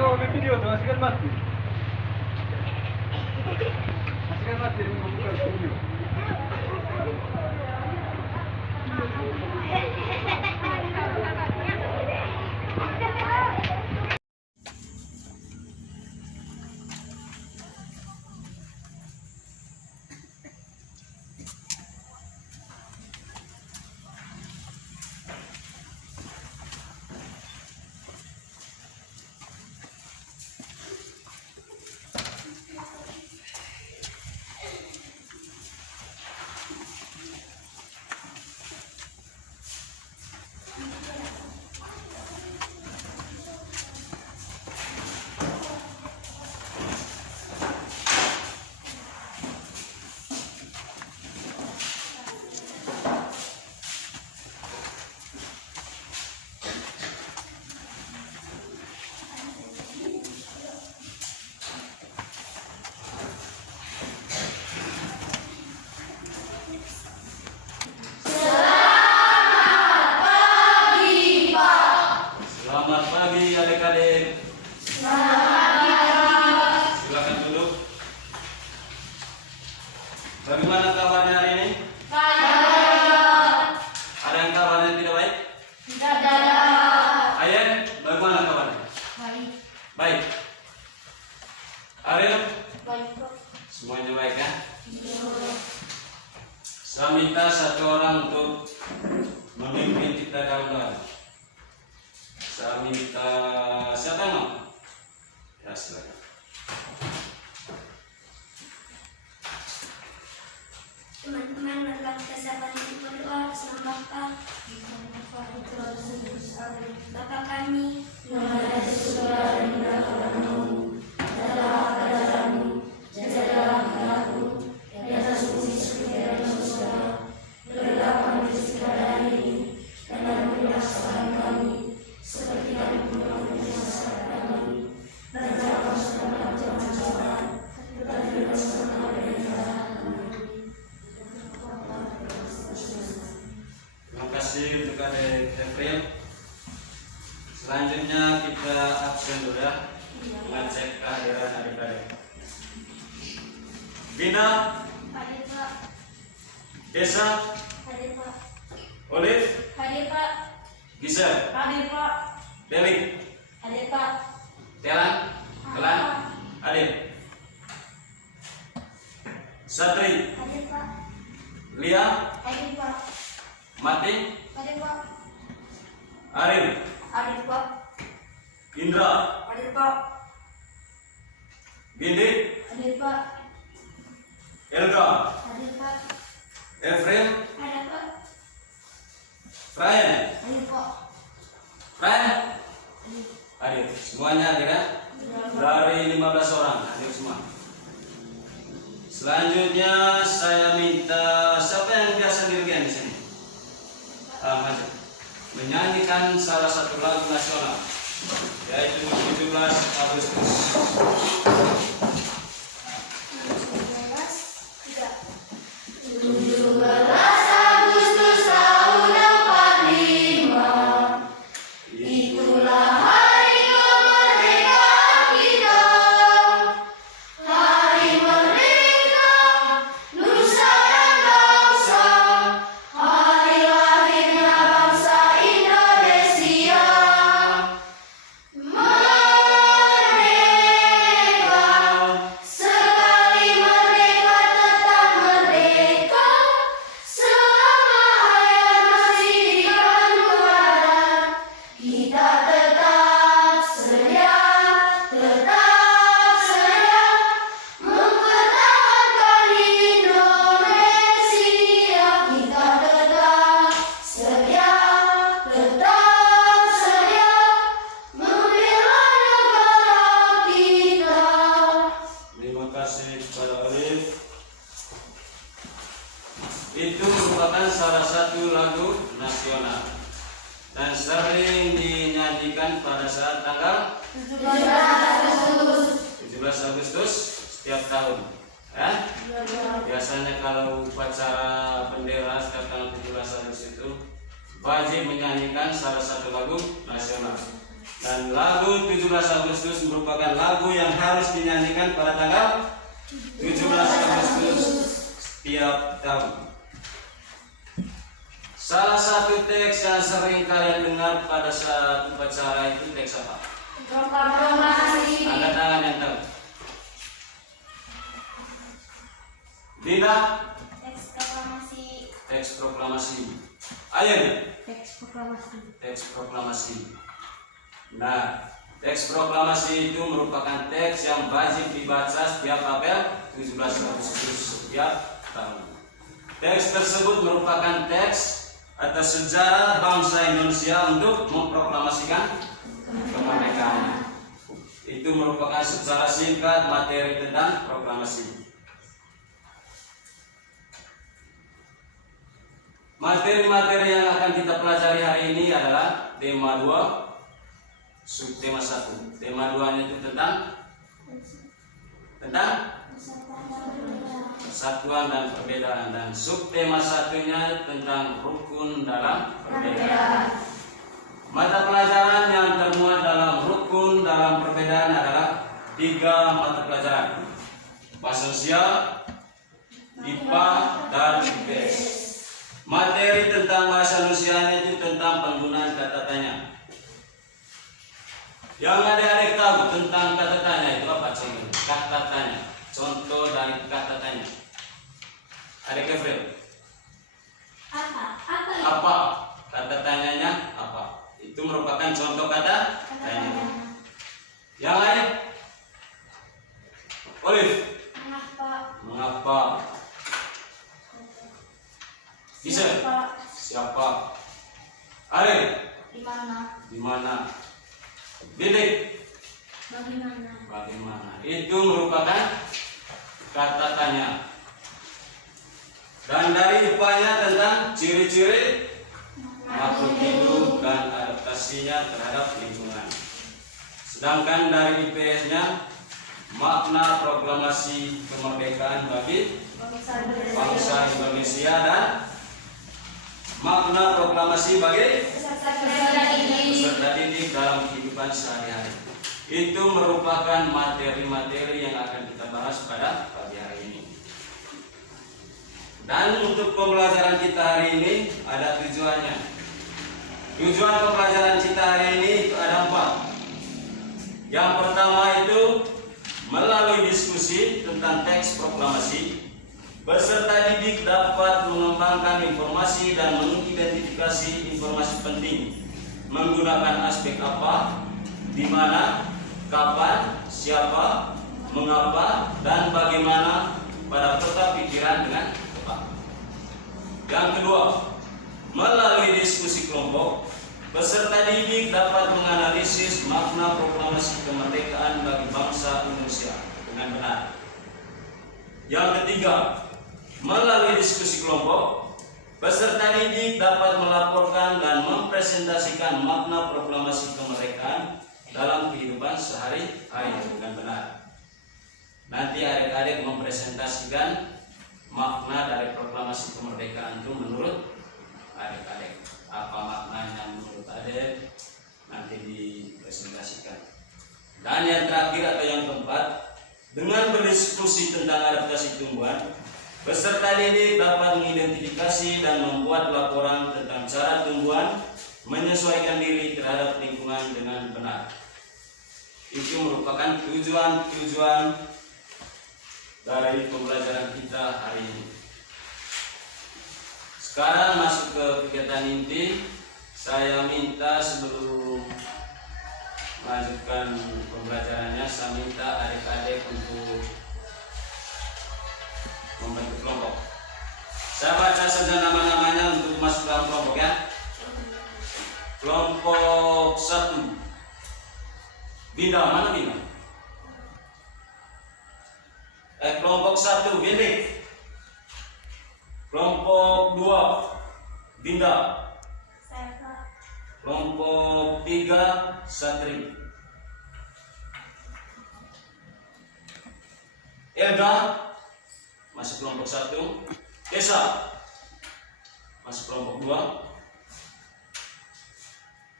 Coba ambil video tuh, masihkan mati. Masihkan mati, ini bukan video. Selamat pagi adik-adik. Silakan duduk. Bagaimana kabarnya hari ini? Ada yang kabarnya tidak baik? Ayen, bagaimana kabarnya? Baik. Ariel, semuanya baik ya? Saya minta satu orang untuk memimpin kita dalam doa. Saya minta siapa yang mau? Ya silakan. Teman-teman, marilah kita siapkan untuk berdoa bersama Bapa kami yang ada di surga, dimuliakanmu, datanglah kerajaanmu, jadilah kehendakmu di atas bumi seperti di dalam surga. Berilah kami rezeki pada hari ini, dan ampunilah kesalahan kami, seperti kami pun mengampuni kesalahan kami. Dan jangan masukkan kami ke dalam cobaan, tetapi bebaskan kami dari jahat. Terima kasih untuk adik April. Selanjutnya kita absen dulu ya, mengecek kehadiran adik-adik. Bina, Hadir Pak, Desa, hadir Pak, Olive, hadir Pak, Gisel, hadir Pak, Dewi, hadir Pak, Telan, Kelan, Adit, Satri, hadir Pak, Lia, hadir Pak, Mati, hadir Pak, Arif, hadir Pak, Indra, hadir Pak, Bindi, hadir Pak, Elga, hadir Pak, Efrem, hadir Pak, Brian, hadir Pak, Brian, hadir. Semuanya hadir ya? Dari 15 orang hadir semua. Selanjutnya saya minta siapa yang biasa dirigen di sini? Maju. Menyanyikan salah satu lagu nasional, yaitu 17 Agustus. 17 Agustus tahun 45, itulah hari kemerdekaan kita, hari merdeka nusa dan bangsa, hari lahirnya bangsa Indonesia. Merdeka, sekali merdeka tetap merdeka, selama hayat masih di kandung badan, kita tetap sedia mempertahankan Indonesia. Kita tetap sedia membela negara kita. Terima kasih kepada Olive. Itu merupakan salah satu lagu nasional dan sering dinyanyikan pada saat tanggal 17 Agustus setiap tahun. Ya? Biasanya kalau upacara bendera setiap tanggal 17 Agustus itu wajib menyanyikan salah satu lagu nasional. Dan Dan lagu 17 Agustus merupakan lagu yang harus dinyanyikan pada tanggal 17 Agustus setiap tahun. Salah satu teks yang sering kalian dengar pada saat upacara itu teks apa? Proklamasi. Angkat tangan yang tahu. Dina? Teks proklamasi. Teks proklamasi. Ayo. Teks proklamasi. Teks proklamasi. Nah, teks proklamasi itu merupakan teks yang wajib dibaca setiap apel 17 Agustus setiap tahun. Teks tersebut merupakan teks atas sejarah bangsa Indonesia untuk memproklamasikan kemerdekaan. Itu merupakan secara singkat materi tentang proklamasi. Materi-materi yang akan kita pelajari hari ini adalah tema 2, subtema 1. Tema 2-nya itu tentang persatuan dan perbedaan, dan subtema 1-nya tentang rukun dalam perbedaan. Mata pelajaran yang termuat dalam rukun dalam perbedaan adalah 3 mata pelajaran: bahasa Indonesia, IPA, dan IPS. Materi tentang bahasa Indonesia itu tentang penggunaan kata tanya. Yang adik-adik tahu tentang kata tanya itu apa? Contoh kata tanya. Contoh dari kata tanya. Adik Evril. Apa? Kata tanyanya apa? Itu merupakan contoh kata tanya. Yang lain? Olive. Mengapa? Bisa? Siapa? Ariel? Di mana? Didik? Bagaimana? Itu merupakan kata tanya. Dan dari IPA-nya tentang ciri-ciri makhluk hidup dan adaptasinya terhadap lingkungan. Sedangkan dari IPS-nya makna proklamasi kemerdekaan bagi bangsa Indonesia dan makna proklamasi bagi peserta didik dalam kehidupan sehari-hari. Itu merupakan materi-materi yang akan kita bahas pada pagi hari ini. Dan untuk pembelajaran kita hari ini ada tujuannya. Tujuan pembelajaran kita hari ini itu ada 4. Yang pertama itu melalui diskusi tentang teks proklamasi, peserta didik dapat mengembangkan informasi dan mengidentifikasi informasi penting menggunakan aspek apa, di mana, kapan, siapa, mengapa, dan bagaimana pada peta pikiran dengan tepat. Yang kedua, melalui diskusi kelompok, peserta didik dapat menganalisis makna proklamasi kemerdekaan bagi bangsa Indonesia dengan benar. Yang ketiga, melalui diskusi kelompok, peserta didik dapat melaporkan dan mempresentasikan makna proklamasi kemerdekaan dalam kehidupan sehari-hari dengan benar. Nanti adik-adik mempresentasikan makna dari proklamasi kemerdekaan itu menurut adik-adik. Apa maknanya menurut adik, nanti dipresentasikan. Dan yang terakhir atau yang keempat, dengan berdiskusi tentang adaptasi tumbuhan, peserta didik dapat mengidentifikasi dan membuat laporan tentang cara tumbuhan menyesuaikan diri terhadap lingkungan dengan benar. Itu merupakan tujuan-tujuan dari pembelajaran kita hari ini. Sekarang masuk ke kegiatan inti. Saya minta sebelum melanjutkan pembelajarannya, saya minta adik-adik untuk membentuk kelompok. Saya baca saja nama-namanya untuk masuk dalam kelompok ya. Kelompok 1. Binda, mana Binda? Kelompok 1, Binda. Kelompok 2, Binda. Kelompok 3, Satri. Elga masuk kelompok 1. Desa masuk kelompok 2.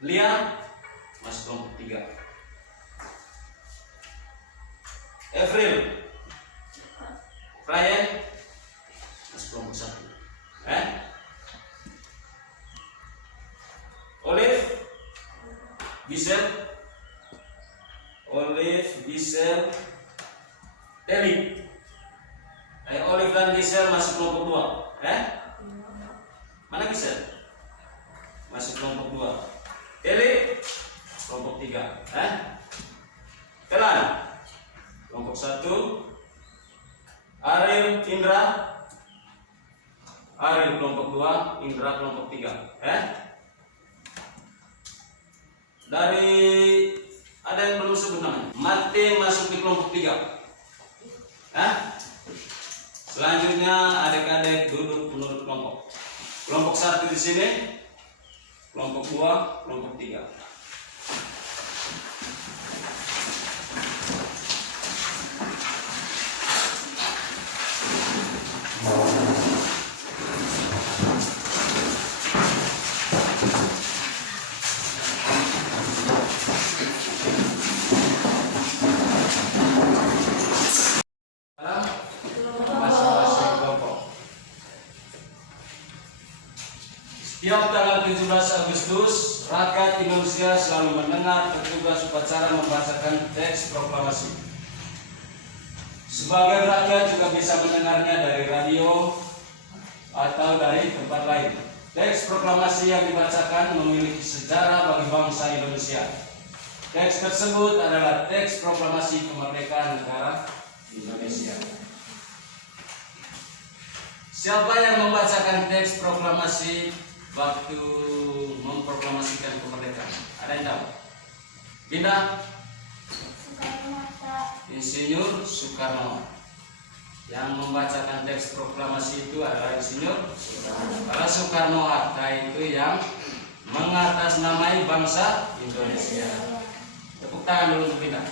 Lia masuk kelompok 3. April, Brian masuk kelompok 1. Olive, Giselle, Eli. Olive dan Giselle masuk kelompok 2. Mana Giselle? Masuk kelompok 2. Eli kelompok 3. Telan kelompok 1. Ariel, Indra. Ariel kelompok 2, Indra kelompok 3. Dari ada yang belum sebut namanya. Martin masuk di kelompok 3. Selanjutnya adik-adik duduk menurut kelompok. Kelompok 1 di sini, kelompok 2, kelompok 3. Setiap tanggal 17 Agustus, rakyat Indonesia selalu mendengar petugas upacara membacakan teks proklamasi. Sebagian rakyat juga bisa mendengarnya dari radio atau dari tempat lain. Teks proklamasi yang dibacakan memiliki sejarah bagi bangsa Indonesia. Teks tersebut adalah teks proklamasi kemerdekaan negara Indonesia. Siapa yang membacakan teks proklamasi waktu memproklamasikan kemerdekaan? Ada yang tahu? Bintang? Insinyur Soekarno. Yang membacakan teks proklamasi itu adalah Insinyur Soekarno. Kalau Soekarno-Hatta itu yang mengatasnamai bangsa Indonesia. Tepuk tangan dulu untuk Bintang.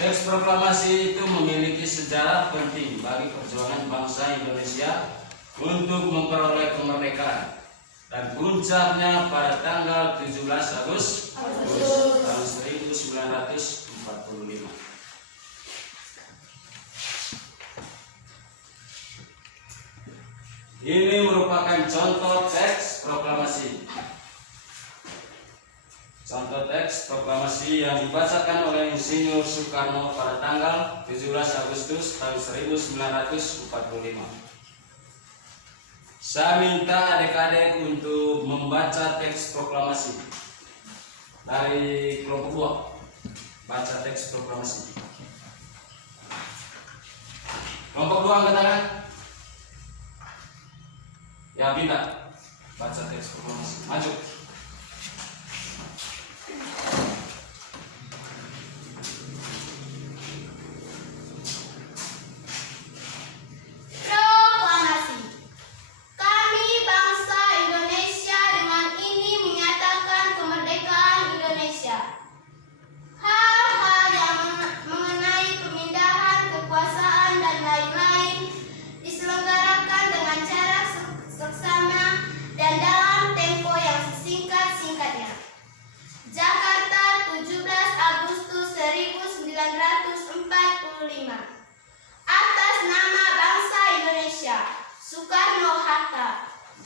Teks proklamasi itu memiliki sejarah penting bagi perjuangan bangsa Indonesia untuk memperoleh kemerdekaan, dan puncaknya pada tanggal 17 Agustus tahun 1945. Ini merupakan contoh teks proklamasi. Contoh teks proklamasi yang dibacakan oleh Insinyur Soekarno pada tanggal 17 Agustus tahun 1945. Saya minta adik-adik untuk membaca teks proklamasi dari kelompok 2. Baca teks proklamasi. Kelompok 2 angkat tangan. Ya, Bintang. Baca teks proklamasi. Maju.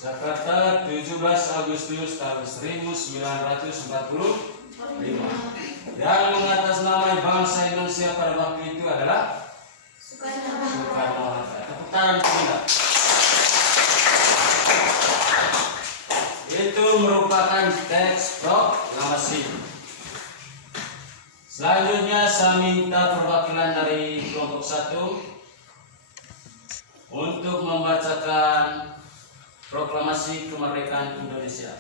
Jakarta 17 Agustus tahun 1945. Yang mengatasnamai bangsa Indonesia pada waktu itu adalah Soekarno-Hatta. Tepuk tangan kita. Itu merupakan teks proklamasi. Selanjutnya saya minta perwakilan dari kelompok 1 untuk membacakan proklamasi kemerdekaan Indonesia.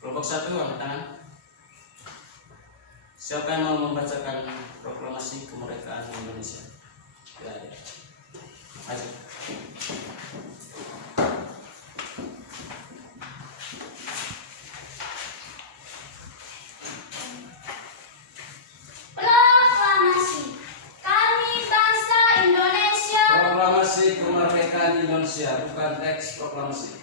Kelompok 1 angkat tangan. Siapa yang mau membacakan proklamasi kemerdekaan Indonesia? Ya, ya. Maju. Proklamasi kemerdekaan Indonesia, bukan teks proklamasi.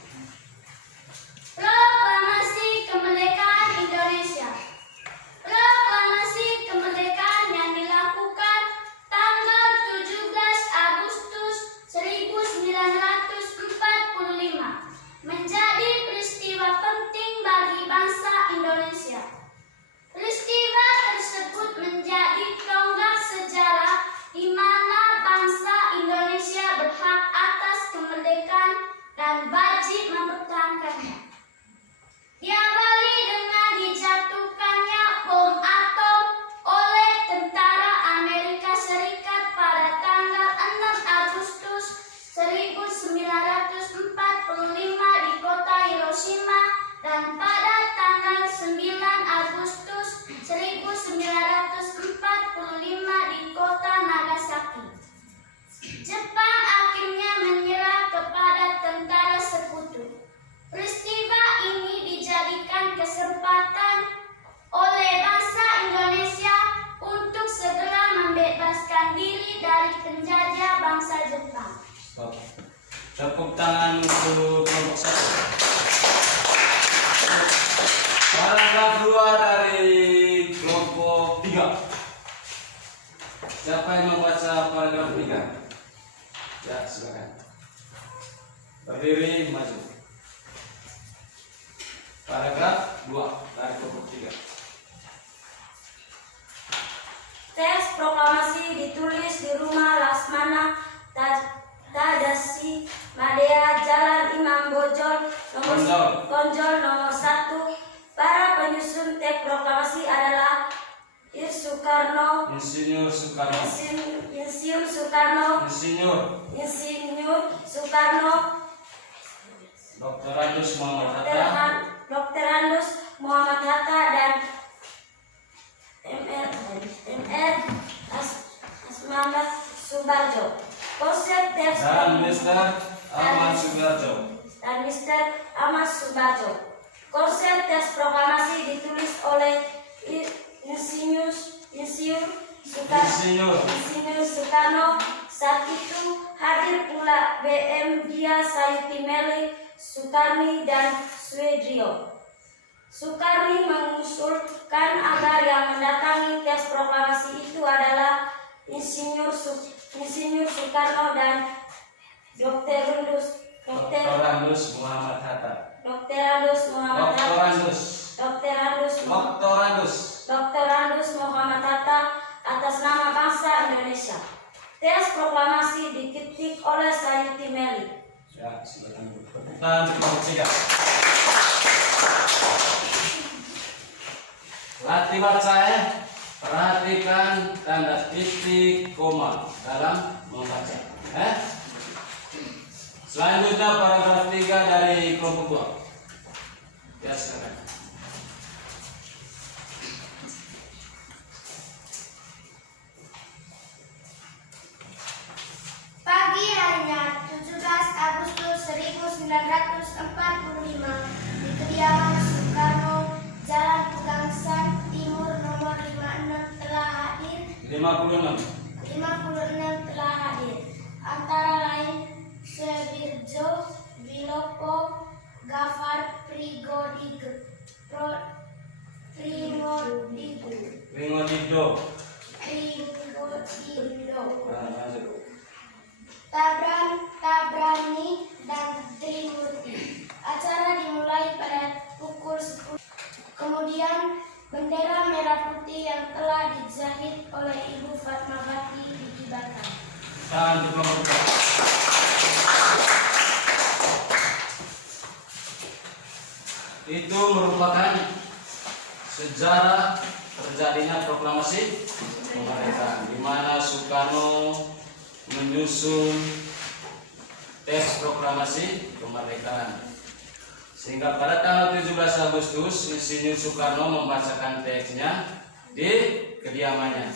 untuk kelompok 1. Paragraf 2 dari kelompok 3. Siapa yang membaca paragraf 3? Ya, silakan. Berdiri, maju. Paragraf 2 dari kelompok 3. Teks proklamasi ditulis di rumah Laksmana Tadasi Madea, Jalan Imam Bonjol nomor 1. Para penyusun teks proklamasi adalah Insinyur Soekarno, Dr. Andus Muhammad Hatta, dan Mr. Asmana Subarjo. Konsep teks dan Mr. Ahmad Subarjo. Konsep teks proklamasi ditulis oleh Insinyur Soekarno. Saat itu hadir pula BM Dia Sayuti Meli, Sukarni, dan Swedrio. Sukarni mengusulkan agar yang mendatangi teks proklamasi itu adalah Insinyur Soekarno dan Dr. Andus Muhammad Hatta atas nama bangsa Indonesia. Teks proklamasi diketik oleh Sayuti Meli. Ya, silakan. Tepuk kelompok 3. Latih baca ya. Perhatikan tanda titik koma dalam membaca. Selanjutnya paragraf 3 dari kelompok 2. Ya, silakan. Pagi harinya 17 Agustus 1945 di kediaman Soekarno, Jalan Pegangsaan Timur nomor 56 telah hadir 56 telah hadir, antara lain Swebirjo, Wilopo, Gafar, Prigodido, Tabrani, dan Trimurti. Acara dimulai pada pukul 10. Kemudian bendera merah putih yang telah dijahit oleh Ibu Fatmawati dikibarkan. Itu merupakan sejarah terjadinya proklamasi kemerdekaan, di mana Soekarno menyusun teks proklamasi kemerdekaan, sehingga pada tanggal 17 Agustus Insinyur Soekarno membacakan teksnya di kediamannya,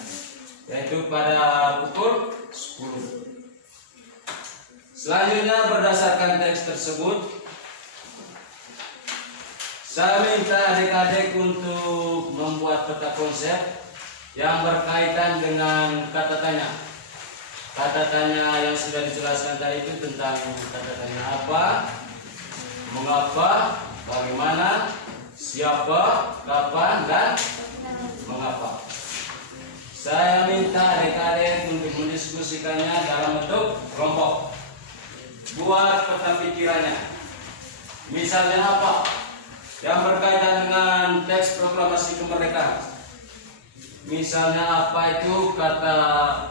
yaitu pada pukul 10. Selanjutnya berdasarkan teks tersebut, saya minta adik-adik untuk membuat peta konsep yang berkaitan dengan kata tanya. Kata tanya yang sudah dijelaskan tadi itu tentang kata tanya apa, mengapa, bagaimana, siapa, kapan, dan mengapa. Saya minta adik-adik untuk mendiskusikannya dalam bentuk kelompok. Buat peta pikirannya. Misalnya apa yang berkaitan dengan teks proklamasi kemerdekaan. Misalnya apa itu kata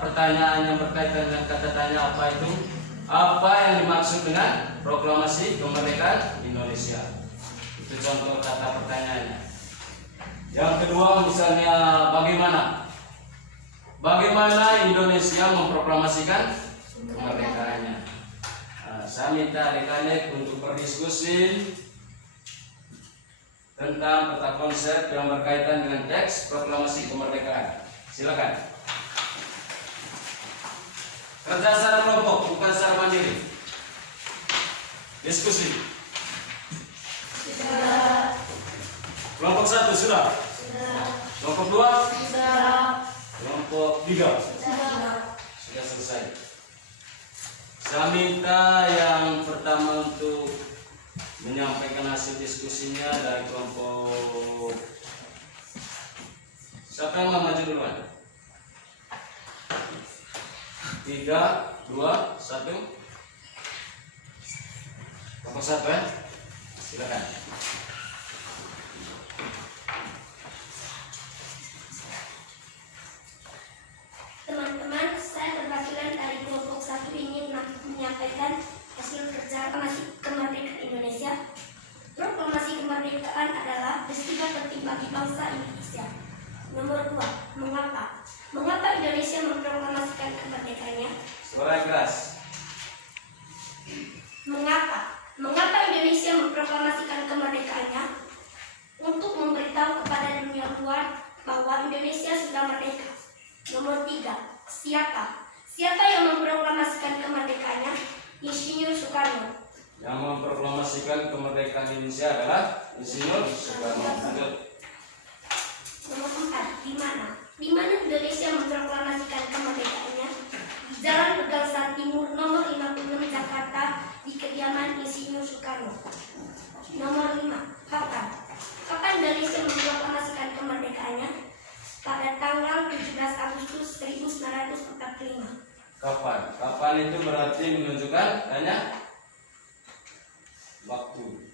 pertanyaan yang berkaitan dengan kata tanya apa itu? Apa yang dimaksud dengan proklamasi kemerdekaan Indonesia? Itu contoh kata pertanyaannya. Yang kedua misalnya bagaimana? Bagaimana Indonesia memproklamasikan kemerdekaannya? Nah, saya minta adik-adik untuk berdiskusi tentang peta konsep yang berkaitan dengan teks proklamasi kemerdekaan. Silakan. Kerja secara kelompok, bukan secara mandiri. Diskusi. Sudah. Kelompok 1 sudah. Kelompok 2 Sudah. Kelompok 3 Sudah. sudah selesai. Saya minta yang pertama untuk menyampaikan hasil diskusinya dari kelompok. Siapa yang mau maju duluan? 3, 2, 1. Kelompok 1 ya. Silakan. Teman-teman, saya perwakilan dari kelompok 1 ingin menyampaikan hasil kerja kemerdekaan Indonesia. Proklamasi kemerdekaan adalah peristiwa penting bagi bangsa Indonesia. Nomor 2, mengapa? Mengapa Indonesia memproklamasikan kemerdekaannya? Suara keras. Mengapa? Mengapa Indonesia memproklamasikan kemerdekaannya? Untuk memberitahu kepada dunia luar bahwa Indonesia sudah merdeka. Nomor 3, siapa? Siapa yang memproklamasikan kemerdekaannya? Insinyur Soekarno. Yang memproklamasikan kemerdekaan Indonesia adalah Insinyur Soekarno. Lanjut. Nomor 4, di mana? Di mana Indonesia memproklamasikan kemerdekaannya? Di Jalan Pegangsaan Timur nomor 56 Jakarta di kediaman Insinyur Soekarno. Nomor 5, kapan? Kapan Indonesia memproklamasikan kemerdekaannya? Pada tanggal 17 Agustus 1945. Kapan? Kapan itu berarti menunjukkan tanya waktu.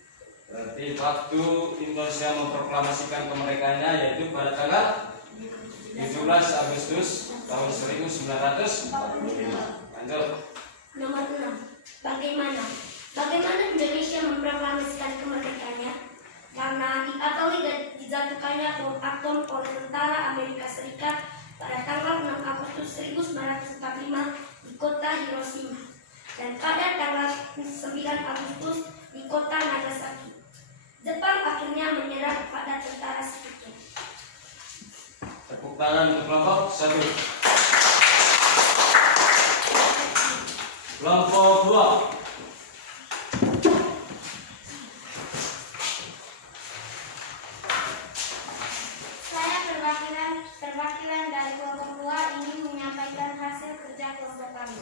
Berarti waktu Indonesia memproklamasikan kemerdekaannya yaitu pada tanggal 17 Agustus tahun 1945. Lanjut. Nomor 6. Bagaimana? Bagaimana Indonesia memproklamasikan kemerdekaannya? Karena diakui dan dijatuhkannya bom atom oleh tentara Amerika Serikat pada tanggal 6 Agustus 1945 di kota Hiroshima dan pada tanggal 9 Agustus di kota Nagasaki. Jepang akhirnya menyerah kepada tentara sekutu. Tepuk tangan untuk kelompok 1. Kelompok 2. Saya perwakilan dari kelompok 2 ingin menyampaikan hasil kerja kelompok kami.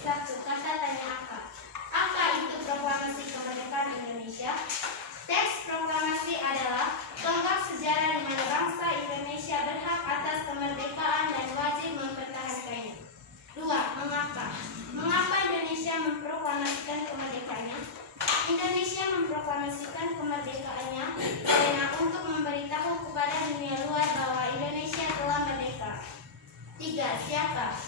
1. Kata tanya apa? Apa itu proklamasi kemerdekaan Indonesia? Teks proklamasi adalah tonggak sejarah di mana bangsa Indonesia berhak atas kemerdekaan dan wajib mempertahankannya. 2. Mengapa? Mengapa Indonesia memproklamasikan kemerdekaannya? Indonesia memproklamasikan kemerdekaannya karena untuk memberitahu kepada dunia luar bahwa Indonesia telah merdeka. 3. Siapa?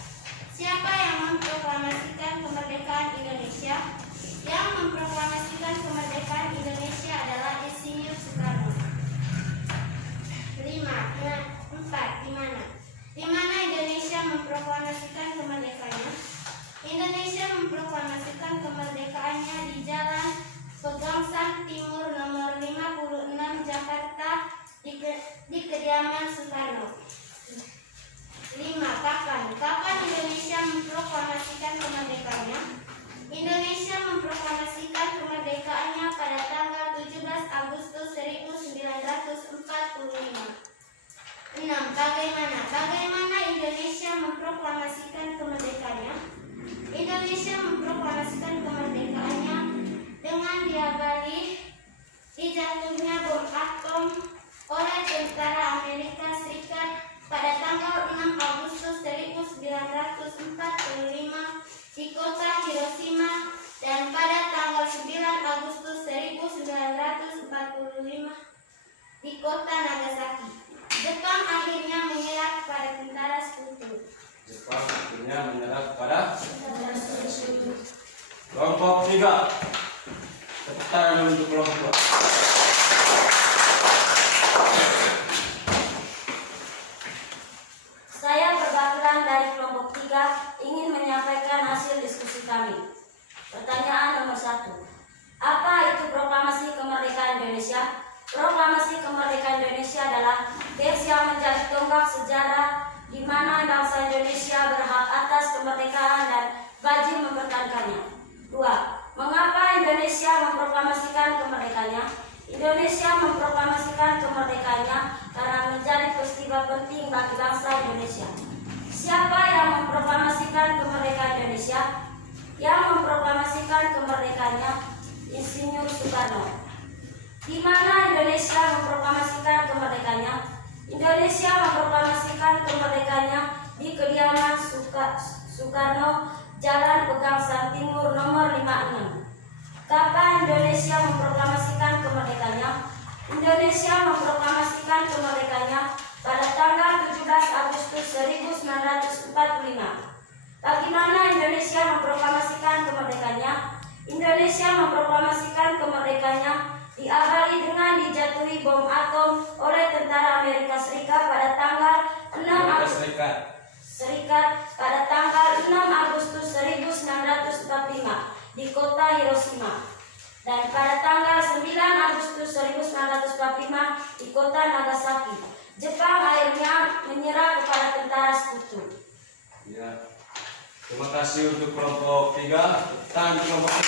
Siapa yang memproklamasikan kemerdekaan Indonesia? Yang memproklamasikan kemerdekaan Indonesia adalah Insinyur Soekarno. 4. Di mana? Di mana Indonesia memproklamasikan kemerdekaannya? Indonesia memproklamasikan kemerdekaannya di Jalan Pegangsaan Timur nomor 56 Jakarta di kediaman Soekarno. 5. Kapan? Kapan Indonesia memproklamasikan kemerdekaannya? Indonesia memproklamasikan kemerdekaannya pada tanggal 17 Agustus 1945. 6. Bagaimana? Bagaimana Indonesia memproklamasikan kemerdekaannya? Indonesia memproklamasikan kemerdekaannya dengan dijatuhnya bom atom oleh tentara Amerika Serikat pada tanggal 6 Agustus 1945 di kota Hiroshima dan pada tanggal 9 Agustus 1945 di kota Nagasaki. Jepang akhirnya menyerah kepada tentara sekutu. Jepang akhirnya menyerah kepada kelompok 3. Tepuk tangan untuk kelompok 2. Saya perwakilan dari kelompok 3 ingin menyampaikan hasil diskusi kami. Pertanyaan nomor 1. Apa itu proklamasi kemerdekaan Indonesia? Proklamasi kemerdekaan Indonesia adalah teks yang menjadi tonggak sejarah di mana bangsa Indonesia berhak atas kemerdekaan dan wajib mempertahankannya. 2. Mengapa Indonesia memproklamasikan kemerdekaannya? Indonesia memproklamasikan kemerdekaannya karena menjadi peristiwa penting bagi bangsa Indonesia. Siapa yang memproklamasikan kemerdekaan Indonesia? yang memproklamasikan kemerdekaannya, Insinyur Soekarno. Di mana Indonesia memproklamasikan kemerdekaannya? Indonesia memproklamasikan kemerdekaannya di kediaman Soekarno, Jalan Pegangsaan Timur nomor 56. Kapan Indonesia memproklamasikan kemerdekaannya? Indonesia memproklamasikan kemerdekaannya pada tanggal 17 Agustus 1945. Bagaimana Indonesia memproklamasikan kemerdekaannya? Indonesia memproklamasikan kemerdekaannya diawali dengan dijatuhi bom atom oleh tentara Amerika Serikat pada tanggal 6 Agustus 1945 di kota Hiroshima, dan pada tanggal 9 Agustus 1945 di kota Nagasaki. Jepang akhirnya menyerah kepada tentara sekutu. Ya. Terima kasih untuk kelompok 3. Tangan kelompok 3.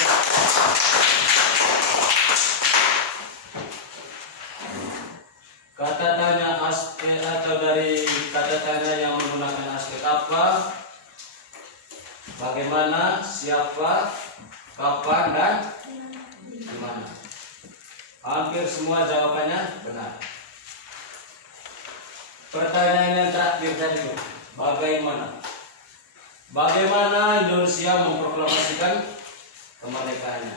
Kata tanya aspek atau dari kata tanya yang menggunakan aspek apa, bagaimana, siapa, kapan, dan di mana. Hampir semua jawabannya benar. Pertanyaan yang terakhir tadi, bagaimana? Bagaimana Indonesia memproklamasikan kemerdekaannya?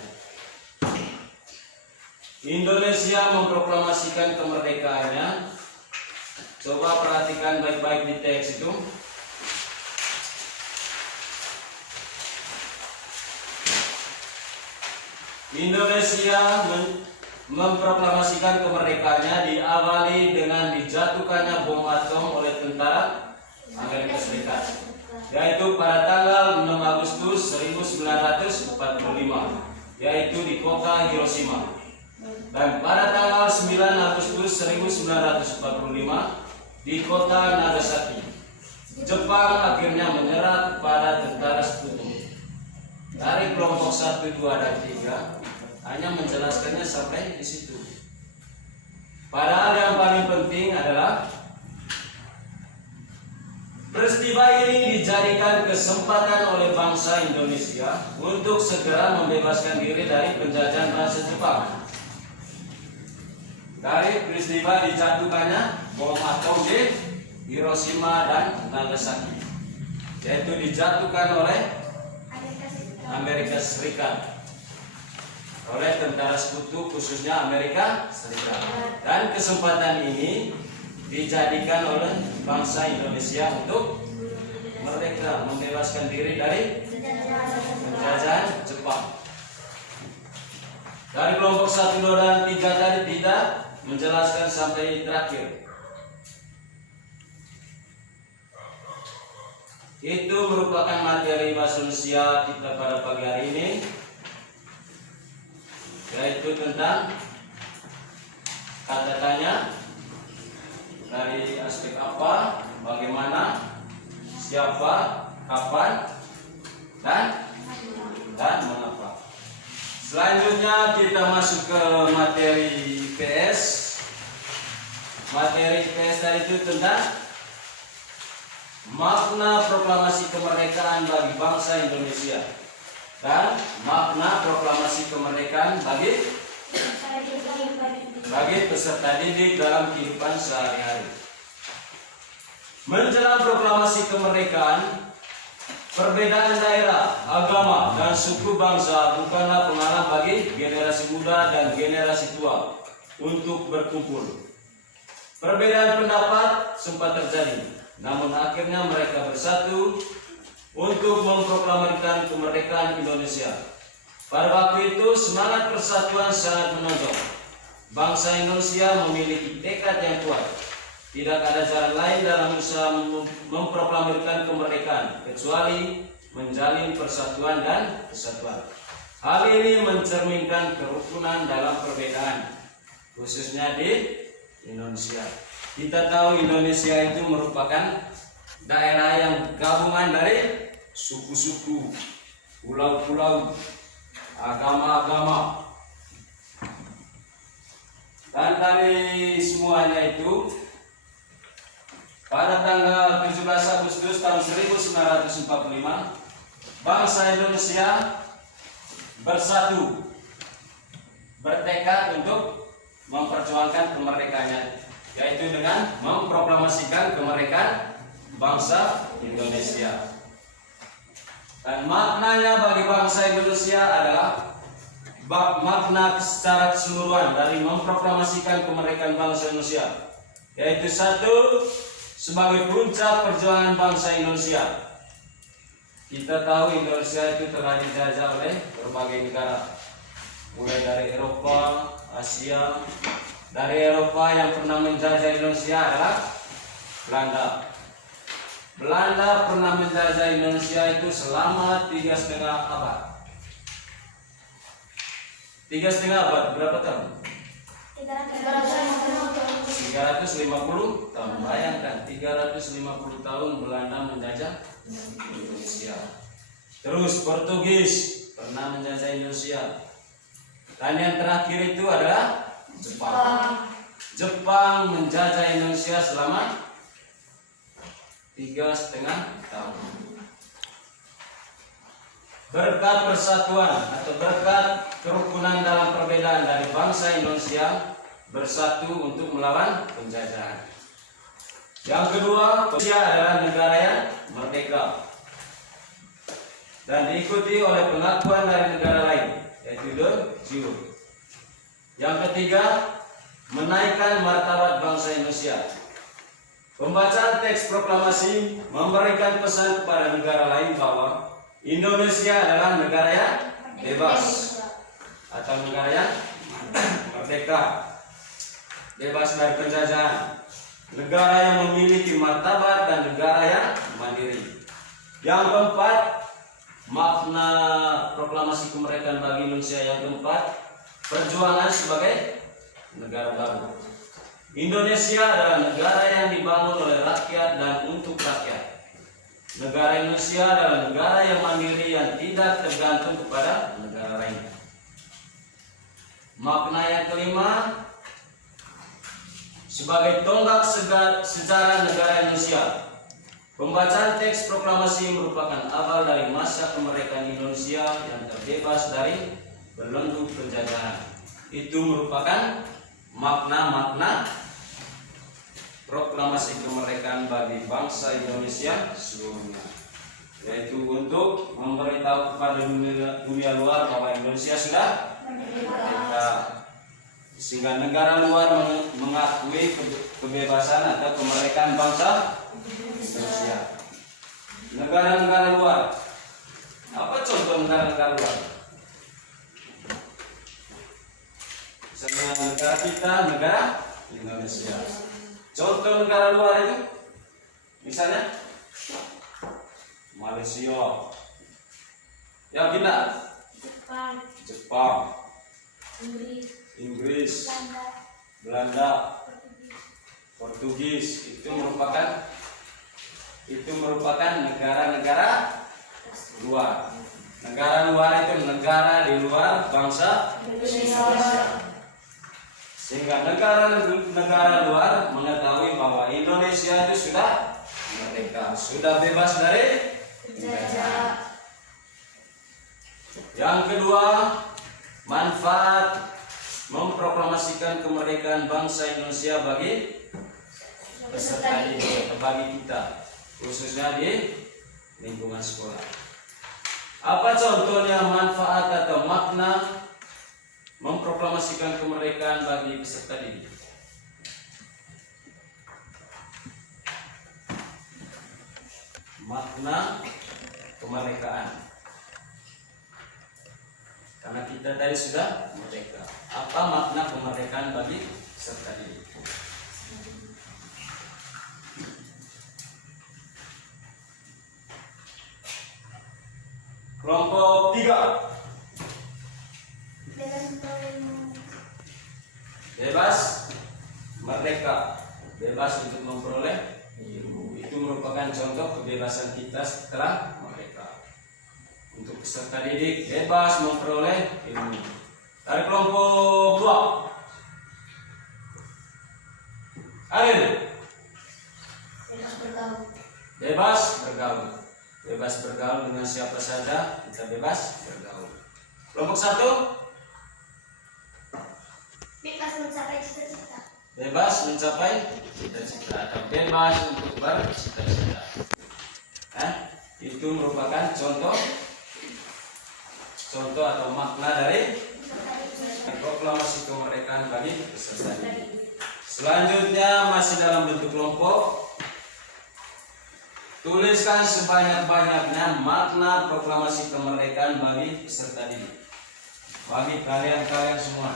Indonesia memproklamasikan kemerdekaannya. Coba perhatikan baik-baik di teks itu. Indonesia memproklamasikan kemerdekaannya diawali dengan dijatuhkannya bom atom oleh tentara Amerika Serikat, yaitu pada tanggal 6 Agustus 1945, yaitu di kota Hiroshima. Dan pada tanggal 9 Agustus 1945 di kota Nagasaki, Jepang akhirnya menyerah kepada tentara sekutu. Dari kelompok 1, 2, dan 3 hanya menjelaskannya sampai di situ. Padahal yang paling penting adalah peristiwa ini dijadikan kesempatan oleh bangsa Indonesia untuk segera membebaskan diri dari penjajahan bangsa Jepang. Dari peristiwa dijatuhkannya bom atom di Hiroshima dan Nagasaki, yaitu dijatuhkan oleh Amerika Serikat, oleh tentara sekutu khususnya Amerika Serikat. Dan kesempatan ini dijadikan oleh bangsa Indonesia untuk merdeka, membebaskan diri dari penjajahan Jepang. Dari kelompok 1, 2, dan 3 tadi tidak menjelaskan sampai terakhir. Itu merupakan materi bahasa Indonesia kita pada pagi hari ini, yaitu tentang kata tanya dari aspek apa, bagaimana, siapa, kapan, dan mengapa. Selanjutnya kita masuk ke materi IPS. Materi IPS tadi itu tentang makna proklamasi kemerdekaan bagi bangsa Indonesia dan makna proklamasi kemerdekaan bagi peserta didik dalam kehidupan sehari-hari. Menjelang proklamasi kemerdekaan, perbedaan daerah, agama, dan suku bangsa bukanlah penghalang bagi generasi muda dan generasi tua untuk berkumpul. Perbedaan pendapat sempat terjadi, namun akhirnya mereka bersatu untuk memproklamasikan kemerdekaan Indonesia. Pada waktu itu semangat persatuan sangat menonjol. Bangsa Indonesia memiliki tekad yang kuat. Tidak ada jalan lain dalam usaha memproklamasikan kemerdekaan kecuali menjalin persatuan dan kesatuan. Hal ini mencerminkan kerukunan dalam perbedaan, khususnya di Indonesia. Kita tahu Indonesia itu merupakan daerah yang gabungan dari suku-suku, pulau-pulau, agama-agama. Dan dari semuanya itu, pada tanggal 17 Agustus tahun 1945, bangsa Indonesia bersatu, bertekad untuk memperjuangkan kemerdekaannya, yaitu dengan memproklamasikan kemerdekaan bangsa Indonesia. Dan maknanya bagi bangsa Indonesia adalah makna secara keseluruhan dari memproklamasikan kemerdekaan bangsa Indonesia, yaitu satu, sebagai puncak perjuangan bangsa Indonesia. Kita tahu Indonesia itu telah dijajah oleh berbagai negara, mulai dari Eropa, Asia. Dari Eropa yang pernah menjajah Indonesia adalah Belanda. Belanda pernah menjajah Indonesia itu selama 3,5 abad. 3,5 abad, berapa tahun? 350 tahun. Bayangkan 350 tahun Belanda menjajah Indonesia. Terus Portugis pernah menjajah Indonesia. Dan yang terakhir itu adalah Jepang. Jepang menjajah Indonesia selama 3,5 tahun. Berkat persatuan atau berkat kerukunan dalam perbedaan dari bangsa Indonesia bersatu untuk melawan penjajahan. Yang kedua, Indonesia adalah negara yang merdeka dan diikuti oleh pengakuan dari negara lain, yaitu de jure. Yang ketiga, menaikkan martabat bangsa Indonesia. Pembacaan teks proklamasi memberikan pesan kepada negara lain bahwa Indonesia adalah negara yang bebas atau negara yang merdeka, bebas dari penjajahan, negara yang memiliki martabat dan negara yang mandiri. Yang keempat, makna proklamasi kemerdekaan bagi Indonesia. Yang keempat, perjuangan sebagai negara baru. Indonesia adalah negara yang dibangun oleh rakyat dan untuk rakyat. Negara Indonesia adalah negara yang mandiri yang tidak tergantung kepada negara lain. Makna yang kelima, sebagai tonggak sejarah negara Indonesia. Pembacaan teks proklamasi merupakan awal dari masa kemerdekaan Indonesia yang terbebas dari belenggu penjajahan. Itu merupakan makna-makna proklamasi kemerdekaan bagi bangsa Indonesia seluruhnya, yaitu untuk memberitahu kepada dunia luar bahwa Indonesia sudah merdeka, sehingga negara luar mengakui kebebasan atau kemerdekaan bangsa Indonesia. Negara-negara luar, apa contoh negara-negara luar? Misalnya negara kita, negara Indonesia. Contoh negara luar itu, misalnya Malaysia, ya kita, Jepang, Inggris, Belanda, Portugis. Itu merupakan negara-negara luar. Negara luar itu negara di luar bangsa Indonesia. Sehingga negara-negara luar mengetahui bahwa Indonesia itu sudah merdeka, sudah bebas dari penjajah. Yang kedua, manfaat memproklamasikan kemerdekaan bangsa Indonesia bagi peserta didik, bagi kita, khususnya di lingkungan sekolah. Apa contohnya manfaat atau makna memproklamasikan kemerdekaan bagi peserta didik? Makna kemerdekaan, karena kita tadi sudah merdeka. Apa makna kemerdekaan bagi peserta didik? Kelompok 3. Bebas merdeka, bebas untuk memperoleh ilmu. Itu merupakan contoh kebebasan kita setelah merdeka. Untuk peserta didik, bebas memperoleh ilmu. Dari kelompok 2, Alil, bebas bergaul. bebas bergaul dengan siapa saja, kita bebas bergaul. Kelompok 1, Bebas mencapai cita-cita. bebas mencapai cita-cita atau bebas untuk bercita-cita. Itu merupakan contoh atau makna dari proklamasi kemerdekaan bagi peserta didik. Selanjutnya masih dalam bentuk kelompok. Tuliskan sebanyak-banyaknya makna proklamasi kemerdekaan bagi peserta didik. Bagi kalian semua.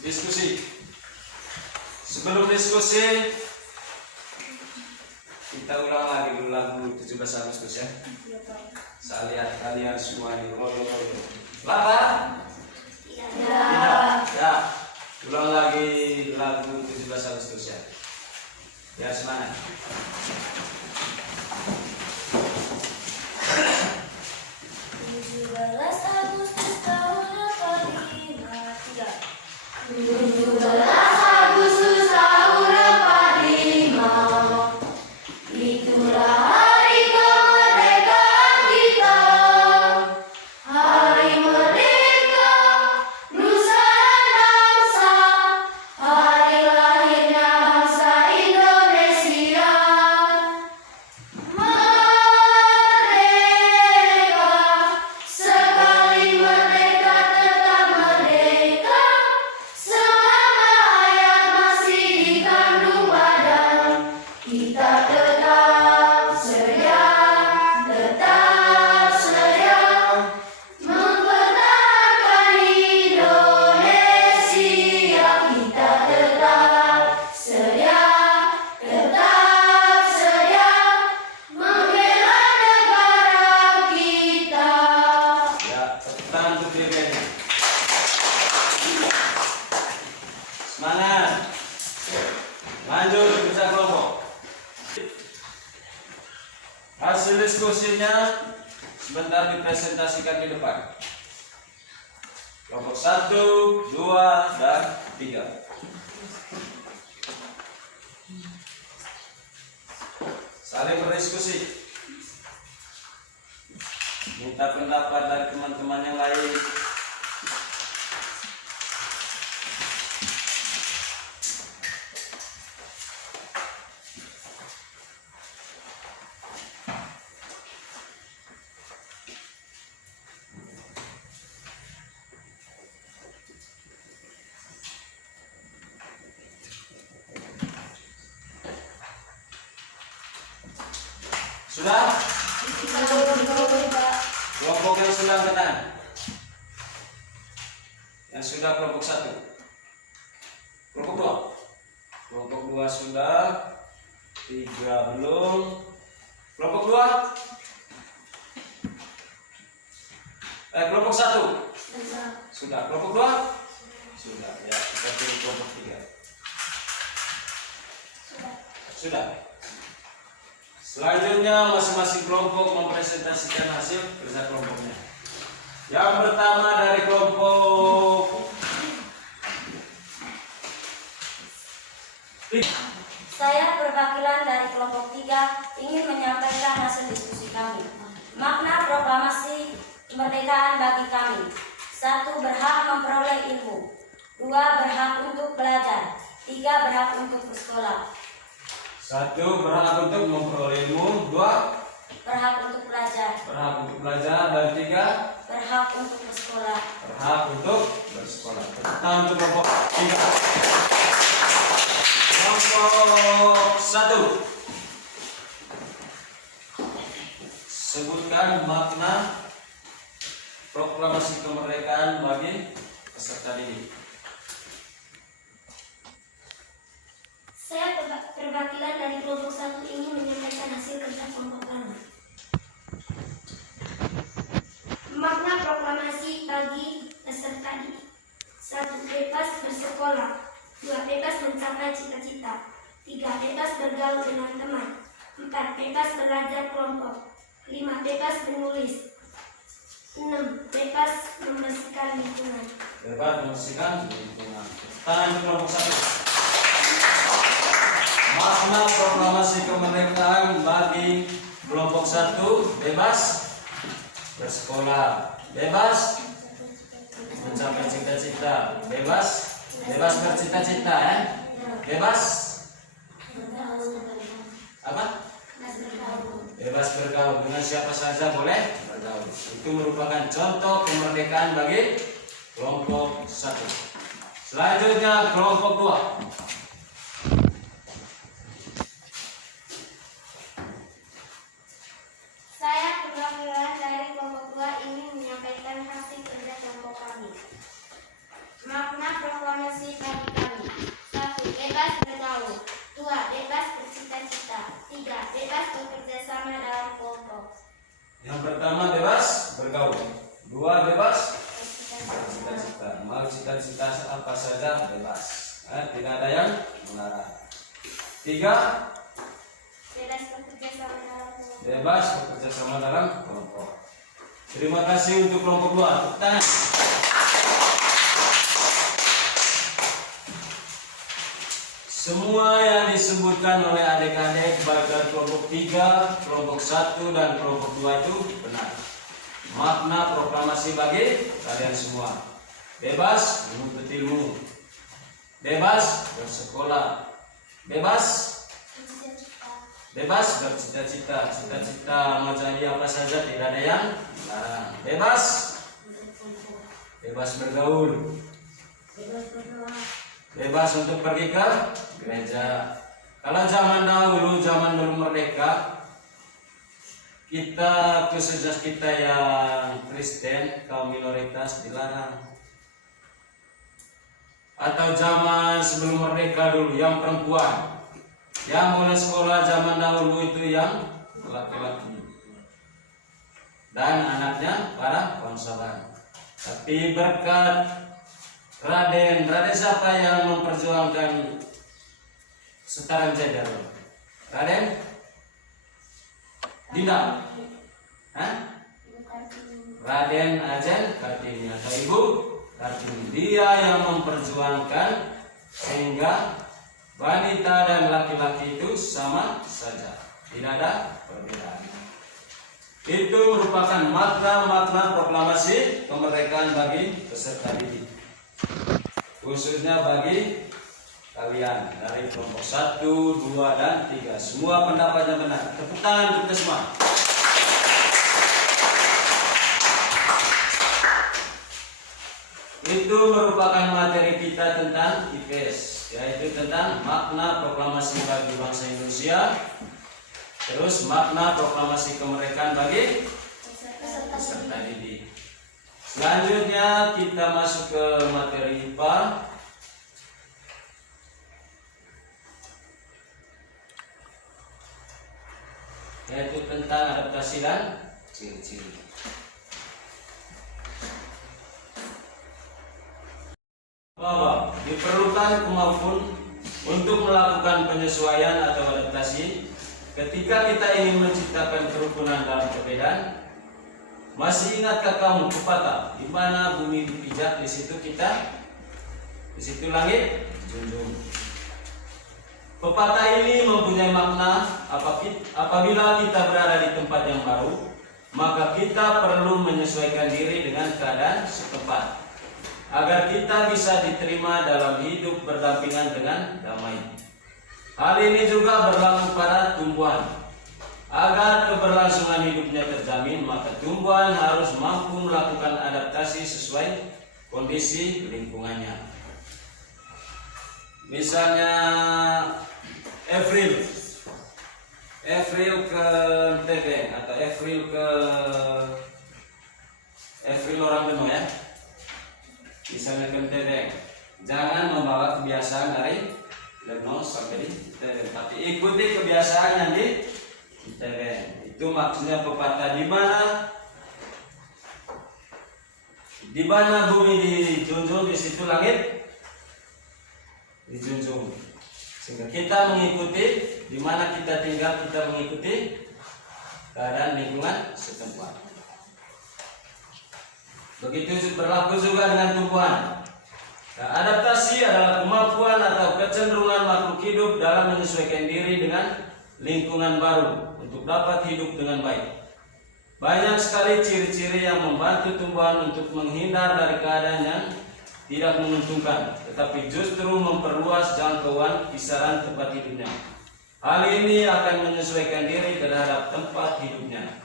Diskusi. Sebelum diskusi, kita ulang lagi dulu lagu 17 Agustus ya. Saya lihat kalian semua ini royo. Lapar? Tidak. Ya. Ulang lagi lagu 17 Agustus ya. Biar semangat. Semangat. Lanjut kerja kelompok. Hasil diskusinya sebentar dipresentasikan di depan. Kelompok 1, 2, dan 3. Saling berdiskusi. Minta pendapat dari teman-teman yang lain. Sudah? Kelompok yang sudah menang. Yang sudah kelompok 1. Kelompok 2. Kelompok 2 sudah. 3 belum. Kelompok 2. Kelompok 1. Sudah. Kelompok 2. Sudah. Ya, kita pilih kelompok 3. Sudah. Selanjutnya masing-masing kelompok mempresentasikan hasil kerja kelompoknya. Yang pertama dari kelompok 3. Saya perwakilan dari kelompok 3 ingin menyampaikan hasil diskusi kami. Makna proklamasi kemerdekaan bagi kami: 1. Berhak memperoleh ilmu. 2. Berhak untuk belajar. 3. Berhak untuk bersekolah. 1. Berhak untuk memperoleh ilmu. 2. Berhak untuk belajar. Berhak untuk belajar. Dan 3. Berhak untuk bersekolah. Berhak untuk bersekolah. Pertama untuk kelompok 3. Kelompok 1. Sebutkan makna proklamasi kemerdekaan bagi peserta didik. Saya perwakilan dari kelompok 1 ingin menyampaikan hasil kerja kelompok kami. Makna proklamasi bagi peserta didik: 1. Bebas bersekolah. 2. Bebas mencapai cita-cita. 3. Bebas bergaul dengan teman. 4. Bebas belajar kelompok. 5. Bebas menulis. 6. Bebas membersihkan lingkungan. Bebas membersihkan lingkungan. Tangan untuk kelompok 1. Makna proklamasi kemerdekaan bagi kelompok 1, bebas bersekolah, bebas mencapai cita-cita, bebas bercita-cita ya. Bebas apa? Bebas bergaul dengan siapa saja boleh bergaul. Itu merupakan contoh kemerdekaan bagi kelompok 1. Selanjutnya kelompok 2. Saya perwakilan dari kelompok 2 ingin menyampaikan hasil kerja kelompok kami. Makna proklamasi bagi kami: 1. Bebas bergaul. 2. Bebas bercita-cita. 3. Bebas bekerja sama dalam kelompok. Yang pertama bebas bergaul. 2. Bebas bercita-cita. Mau cita-cita apa saja bebas. Tidak ada yang melarang. 3. Bebas bekerja sama dalam kelompok. Bebas bekerja sama dalam kelompok. Terima kasih untuk kelompok 2. Tepuk tangan. Semua yang disebutkan oleh adik-adik baik dari kelompok 3, kelompok 1 dan kelompok 2 itu benar. Makna proklamasi bagi kalian semua: bebas menuntut ilmu, bebas bersekolah, bebas bercita-cita. Cita-cita mau jadi apa saja tidak ada yang melarang. Bebas bergaul, bebas untuk pergi ke gereja. Kalau zaman dahulu, zaman belum merdeka, kita khususnya kita yang Kristen, kaum minoritas dilarang. Atau zaman sebelum merdeka dulu, yang perempuan yang mulai sekolah zaman dahulu itu yang laki-laki dan anaknya para bangsawan. Tapi berkat Raden siapa yang memperjuangkan setara gender? Raden Dinda, Raden Ajen Kartini atau Ibu Kartini. Dia yang memperjuangkan sehingga wanita dan laki-laki itu sama saja, tidak ada perbedaan. Itu merupakan makna proklamasi kemerdekaan bagi peserta didik, khususnya bagi kalian dari kelompok 1, 2, dan 3. Semua pendapatnya benar. Tepuk tangan untuk kita semua. Itu merupakan materi kita tentang IPS, yaitu tentang makna proklamasi bagi bangsa Indonesia, terus makna proklamasi kemerdekaan bagi peserta didik. Selanjutnya kita masuk ke materi IPA, yaitu tentang adaptasi dan ciri-ciri. Bahwa diperlukan kemampuan untuk melakukan penyesuaian atau adaptasi ketika kita ingin menciptakan kerukunan dalam perbedaan. Masih ingatkah kamu pepatah, di mana bumi dipijak, di situ langit dijunjung. Pepatah ini mempunyai makna apabila kita berada di tempat yang baru, maka kita perlu menyesuaikan diri dengan keadaan setempat agar kita bisa diterima dalam hidup berdampingan dengan damai. Hal ini juga berlaku pada tumbuhan. Agar keberlangsungan hidupnya terjamin, maka tumbuhan harus mampu melakukan adaptasi sesuai kondisi lingkungannya. Misalnya April ke Tebeng atau April orang Beno ya. Misalnya ke Tebeng, jangan membawa kebiasaan dari Beno sampai di Tebeng, tapi ikuti kebiasaan yang di Tebeng. Itu maksudnya pepatah, di mana bumi dijunjung, di situ langit dijunjung. Sehingga kita mengikuti di mana kita tinggal, kita mengikuti keadaan lingkungan setempat. Begitu berlaku juga dengan tumbuhan. Nah, adaptasi adalah kemampuan atau kecenderungan makhluk hidup dalam menyesuaikan diri dengan lingkungan baru untuk dapat hidup dengan baik. Banyak sekali ciri-ciri yang membantu tumbuhan untuk menghindar dari keadaan yang tidak menguntungkan, tetapi justru memperluas jangkauan kisaran tempat hidupnya. Hal ini akan menyesuaikan diri terhadap tempat hidupnya.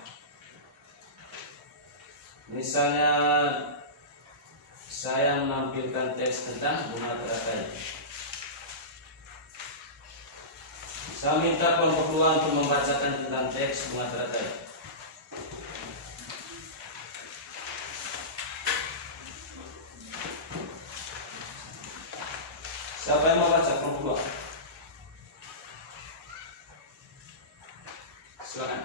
Misalnya, saya menampilkan teks tentang bunga teratai. Saya minta kelompok dua untuk membacakan tentang teks bunga teratai. Siapa yang mau baca kelompok dua? Silakan.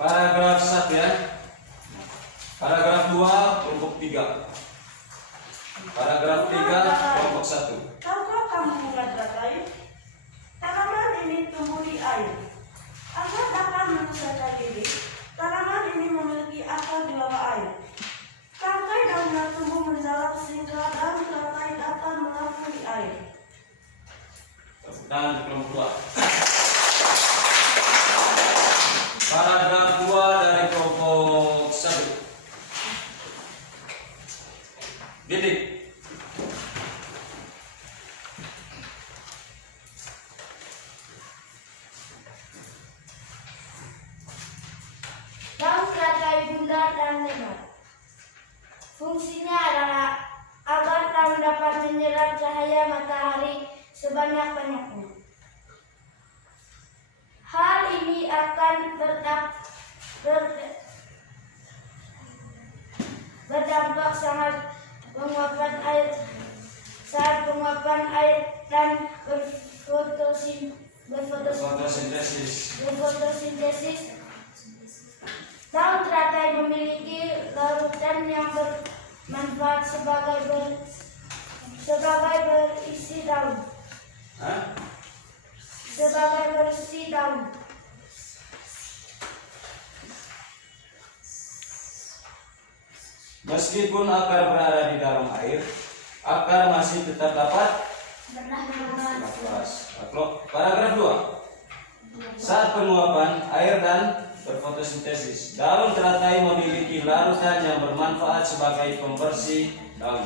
Paragraf 1 ya. Paragraf 2 kelompok 3. Paragraf 3 kelompok 1. Tahukah kamu bunga teratai? Tanaman ini tumbuh di air. Agar dapat menyesuaikan diri, tanaman ini memiliki akar di bawah air. Tangkai daunnya tumbuh mendalam sehingga daun teratai dapat mengapung di air. Tepuk tangan di kelompok 2. Paragraf 2 dari kelompok 1. Didik. Daun teratai bundar dan lebar. Fungsinya adalah agar daun dapat menyerap cahaya matahari sebanyak-banyaknya. Hal ini akan berdampak sangat penguapan air saat penguapan air dan berfotosintesis. Daun teratai memiliki larutan yang bermanfaat sebagai berisi daun. Meskipun akar berada di dalam air, akar masih tetap dapat bernafas. Paragraf 2. Saat penguapan air dan berfotosintesis, daun teratai memiliki larutan yang bermanfaat sebagai pembersih daun.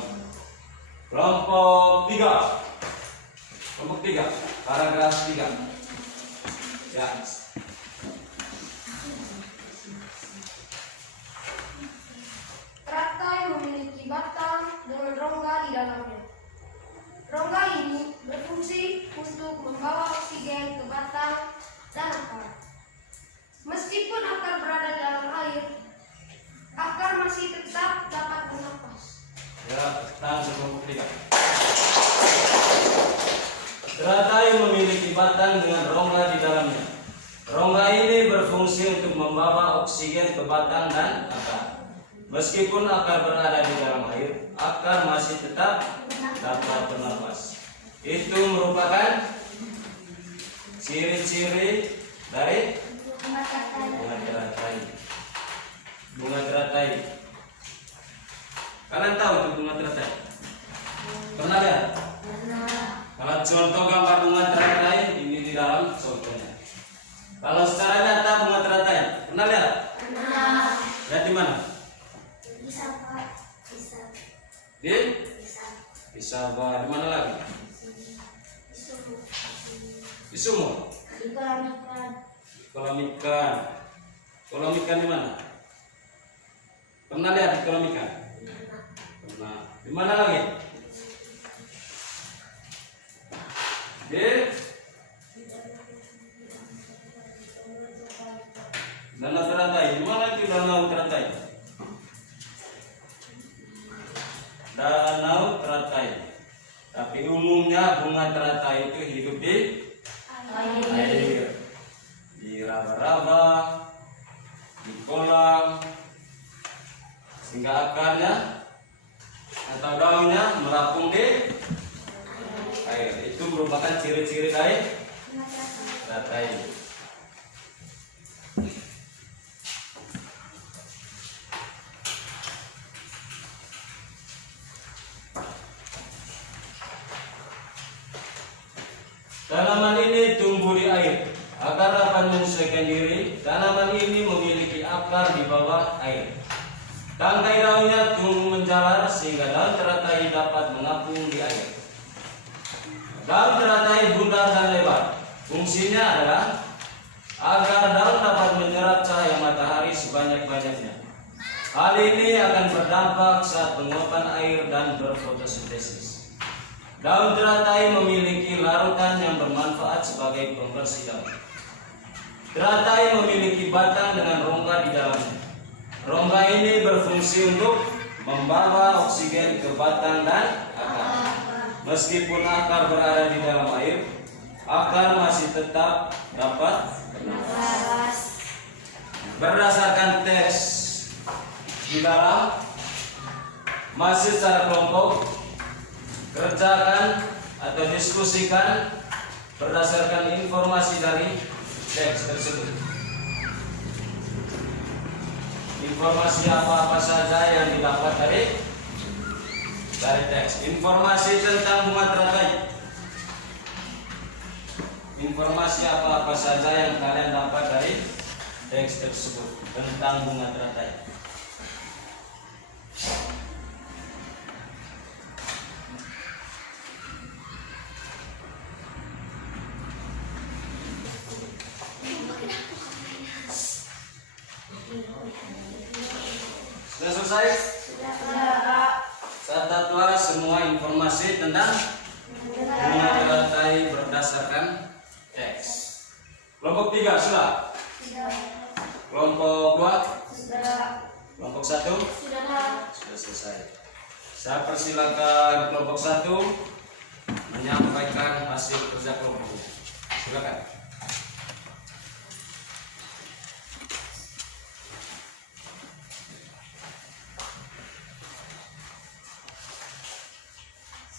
Kelompok 3. Kelompok 3. Paragraf 3. Ya. Teratai memiliki batang dengan rongga di dalamnya. Rongga ini berfungsi untuk membawa oksigen ke batang dan akar. Meskipun akar berada dalam air, akar masih tetap dapat bernafas. Ya, tahan kelompok 3. Teratai memiliki batang dengan rongga di dalamnya. Rongga ini berfungsi untuk membawa oksigen ke batang dan akar. Meskipun akar berada di dalam air, akar masih tetap dapat bernafas. Itu merupakan ciri-ciri dari bunga teratai. Bunga teratai. Kalian tahu itu bunga teratai? Pernah lihat? Kalau contoh gambar bunga teratai ini di dalam contohnya. Kalau secara nyata bunga teratai, pernah lihat? Pernah. Lihat di mana? Bisa Pak. Bisa. Di Sabah. Di mana lagi? Di sumur. Di kolam ikan. Kolam ikan. Kolam ikan di mana? Pernah lihat di kolam ikan? Pernah. Di mana lagi? Di danau teratai. Di mana itu danau teratai? Danau teratai. Tapi umumnya bunga teratai itu hidup di air, di raba-raba, di kolam, sehingga akarnya atau daunnya melapung di air. Itu merupakan ciri-ciri dari teratai. menyesuaikan diri, tanaman ini memiliki akar di bawah air. Tangkai daunnya tumbuh menjalar sehingga daun teratai dapat mengapung di air. Daun teratai bundar dan lebar. Fungsinya adalah agar daun dapat menyerap cahaya matahari sebanyak-banyaknya. Hal ini akan berdampak saat penguapan air dan berfotosintesis. Daun teratai memiliki larutan yang bermanfaat sebagai pembersih daun. Teratai memiliki batang dengan rongga di dalamnya. Rongga ini berfungsi untuk membawa oksigen ke batang dan akar. Meskipun akar berada di dalam air, akar masih tetap dapat bernafas. Berdasarkan teks di dalam, masih secara kelompok, kerjakan atau diskusikan berdasarkan informasi dari teks tersebut. Informasi apa-apa saja yang didapat dari teks. Informasi tentang bunga teratai. Informasi apa-apa saja yang kalian dapat dari teks tersebut tentang bunga teratai. Sudah selesai? Catatlah semua informasi tentang bunga teratai berdasarkan teks. Kelompok 3 sudah? Kelompok 2? Kelompok 1? Sudah selesai. Saya persilakan kelompok 1 menyampaikan hasil kerja kelompok. Silakan.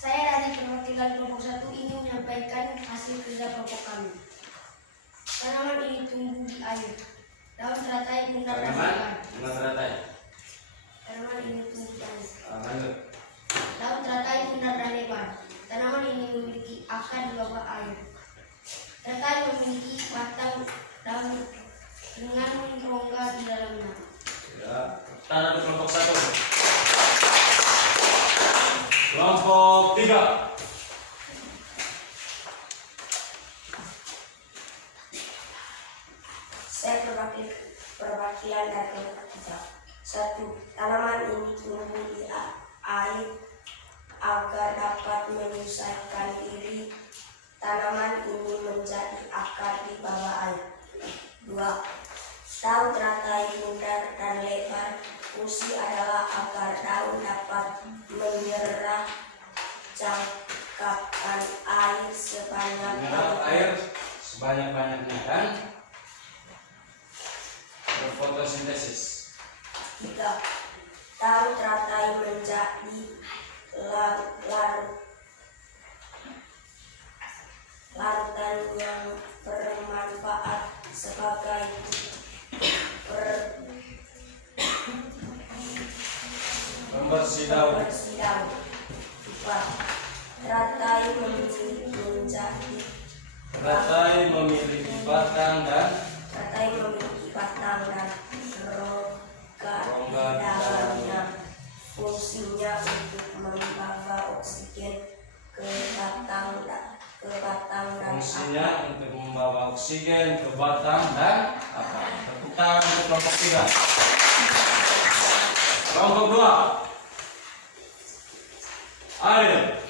Saya dari perwakilan kelompok 1 ingin menyampaikan hasil kerja kelompok kami. Tanaman ini tumbuh di air. Daun teratai bundar dan lebar. Bunga teratai. Tanaman ini tumbuh di air. Lanjut. Daun teratai bundar dan lebar. Tanaman ini memiliki akar di bawah air. Teratai memiliki batang daun dengan rongga di dalamnya. Ya. Tanda di kelompok 1. Kelompok 3. Saya perwakilan dari kelompok 3. 1. Tanaman ini tumbuh di air agar dapat menyesuaikan diri. Tanaman ini menjadi akar di bawah air. 2. Daun teratai bundar dan lebar. Fungsi adalah agar daun dapat menyerap cangkapan air Menyerap air sebanyak-banyaknya dan berfotosintesis. 3. Daun teratai menjadi larutan yang bermanfaat sebagai Pembersih daun. 4. Teratai memiliki batang dan rongga di dalamnya. Fungsinya untuk membawa oksigen ke batang dan akar. Tepuk tangan untuk kelompok 3. Kelompok 2. Adil.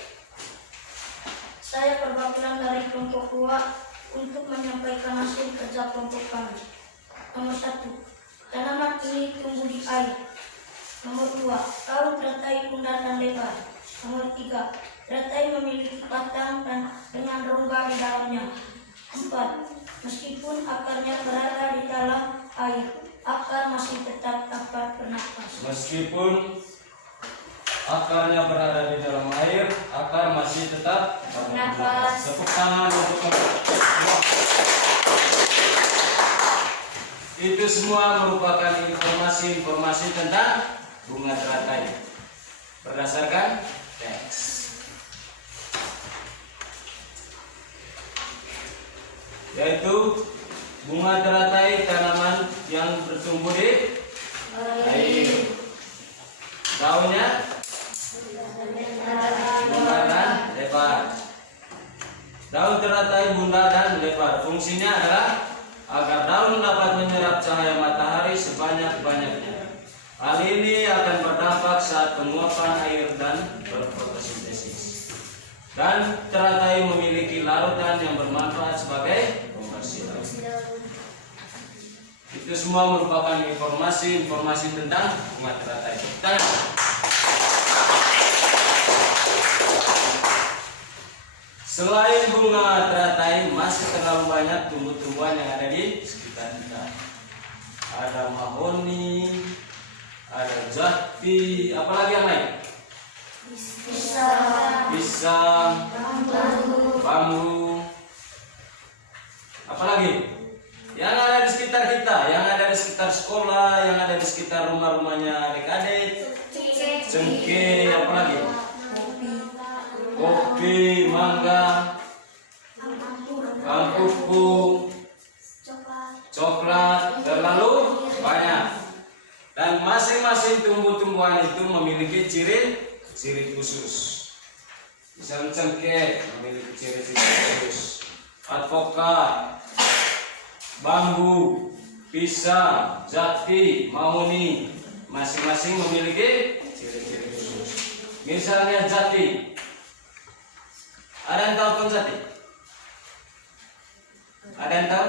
Saya perwakilan dari kelompok 2 untuk menyampaikan hasil kerja kelompok kami. Nomor 1. Tanaman ini tumbuh di air. Nomor 2. Daun teratai bundar dan lebar. Nomor 3. Teratai memiliki batang dan dengan rongga di dalamnya. 4. Meskipun akarnya berada di dalam air, akar masih tetap dapat bernafas. Meskipun akarnya berada di dalam air, akar masih tetap bernafas. Tepuk tangan untuk kelompok 2. Itu semua merupakan informasi tentang bunga teratai berdasarkan teks. Yaitu bunga teratai Daun teratai bunda dan lebar. Fungsinya adalah agar daun dapat menyerap cahaya matahari sebanyak-banyaknya. Hal ini akan berdampak saat penguapan air dan berfotosintesis. Dan teratai memiliki larutan yang bermanfaat sebagai pembersih daun. Itu semua merupakan informasi tentang bunga teratai. Selain bunga teratai, masih terlalu banyak tumbuh-tumbuhan yang ada di sekitar kita. Ada mahoni, ada jati, apalagi yang lain? Pisang, bambu, apalagi? Yang ada di sekitar kita, yang ada di sekitar sekolah, yang ada di sekitar rumah-rumahnya adik-adik, cengkeh, apalagi? Kopi, mangga, ampupu, coklat, terlalu banyak. Dan masing-masing tumbuh-tumbuhan itu memiliki ciri khusus. Misalnya cengkeh memiliki ciri-ciri khusus, advokat, bambu, pisang, jati, mahoni, masing-masing memiliki ciri-ciri khusus. Misalnya jati. Ada yang tahu pohon jati? Ada yang tahu?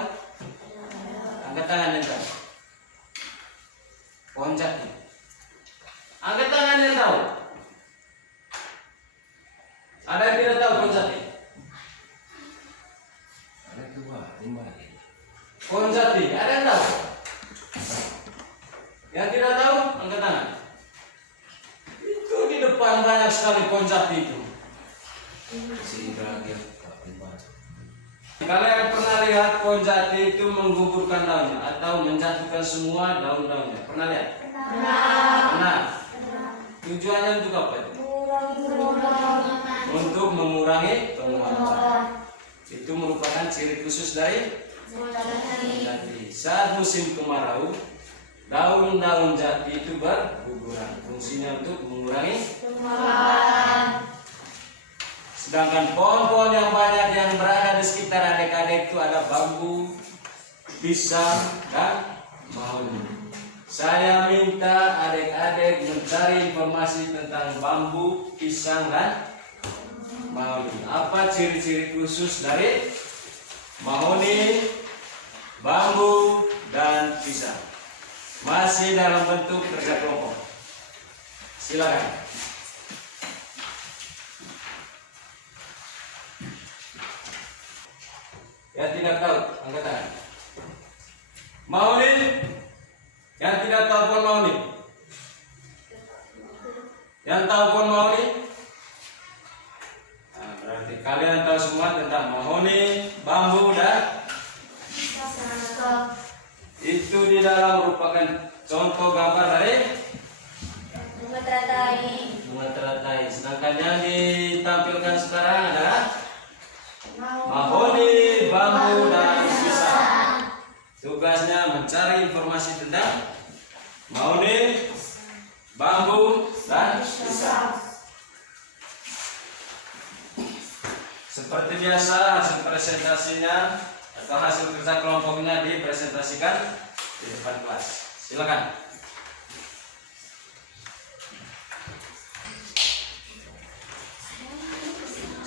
Angkat tangan yang tahu. Pohon jati. Angkat tangan yang tahu. Ada yang tidak tahu pohon jati? Ada dua, lima. Pohon jati, ada yang tahu? Yang tidak tahu, angkat tangan. Itu di depan banyak sekali pohon jati itu. Kalian pernah lihat pohon jati itu menggugurkan daunnya atau menjatuhkan semua daun-daunnya? Pernah lihat? Pernah. Tujuannya untuk apa itu? Untuk mengurangi penguapan. Itu merupakan ciri khusus dari jati. Saat musim kemarau, daun-daun jati itu berguguran. Fungsinya untuk mengurangi penguapan. Sedangkan pohon-pohon yang banyak yang berada di sekitar adik-adik itu ada bambu, pisang, dan mahoni. Saya minta adik-adik mencari informasi tentang bambu, pisang, dan mahoni. Apa ciri-ciri khusus dari mahoni, bambu, dan pisang? Masih dalam bentuk kerja kelompok. Silakan. Yang tidak tahu, angkat tangan. Mahoni? Yang tidak tahu pohon mahoni? Yang tahu pohon mahoni? Nah, berarti kalian tahu semua tentang mahoni, bambu, dan itu di dalam merupakan contoh gambar dari bunga teratai. bunga teratai. Sedangkan yang ditampilkan sekarang adalah mahoni, bambu, dan pisang. Tugasnya mencari informasi tentang mahoni, bambu, dan pisang. Seperti biasa, hasil presentasinya atau hasil kerja kelompoknya dipresentasikan di depan kelas. Silakan.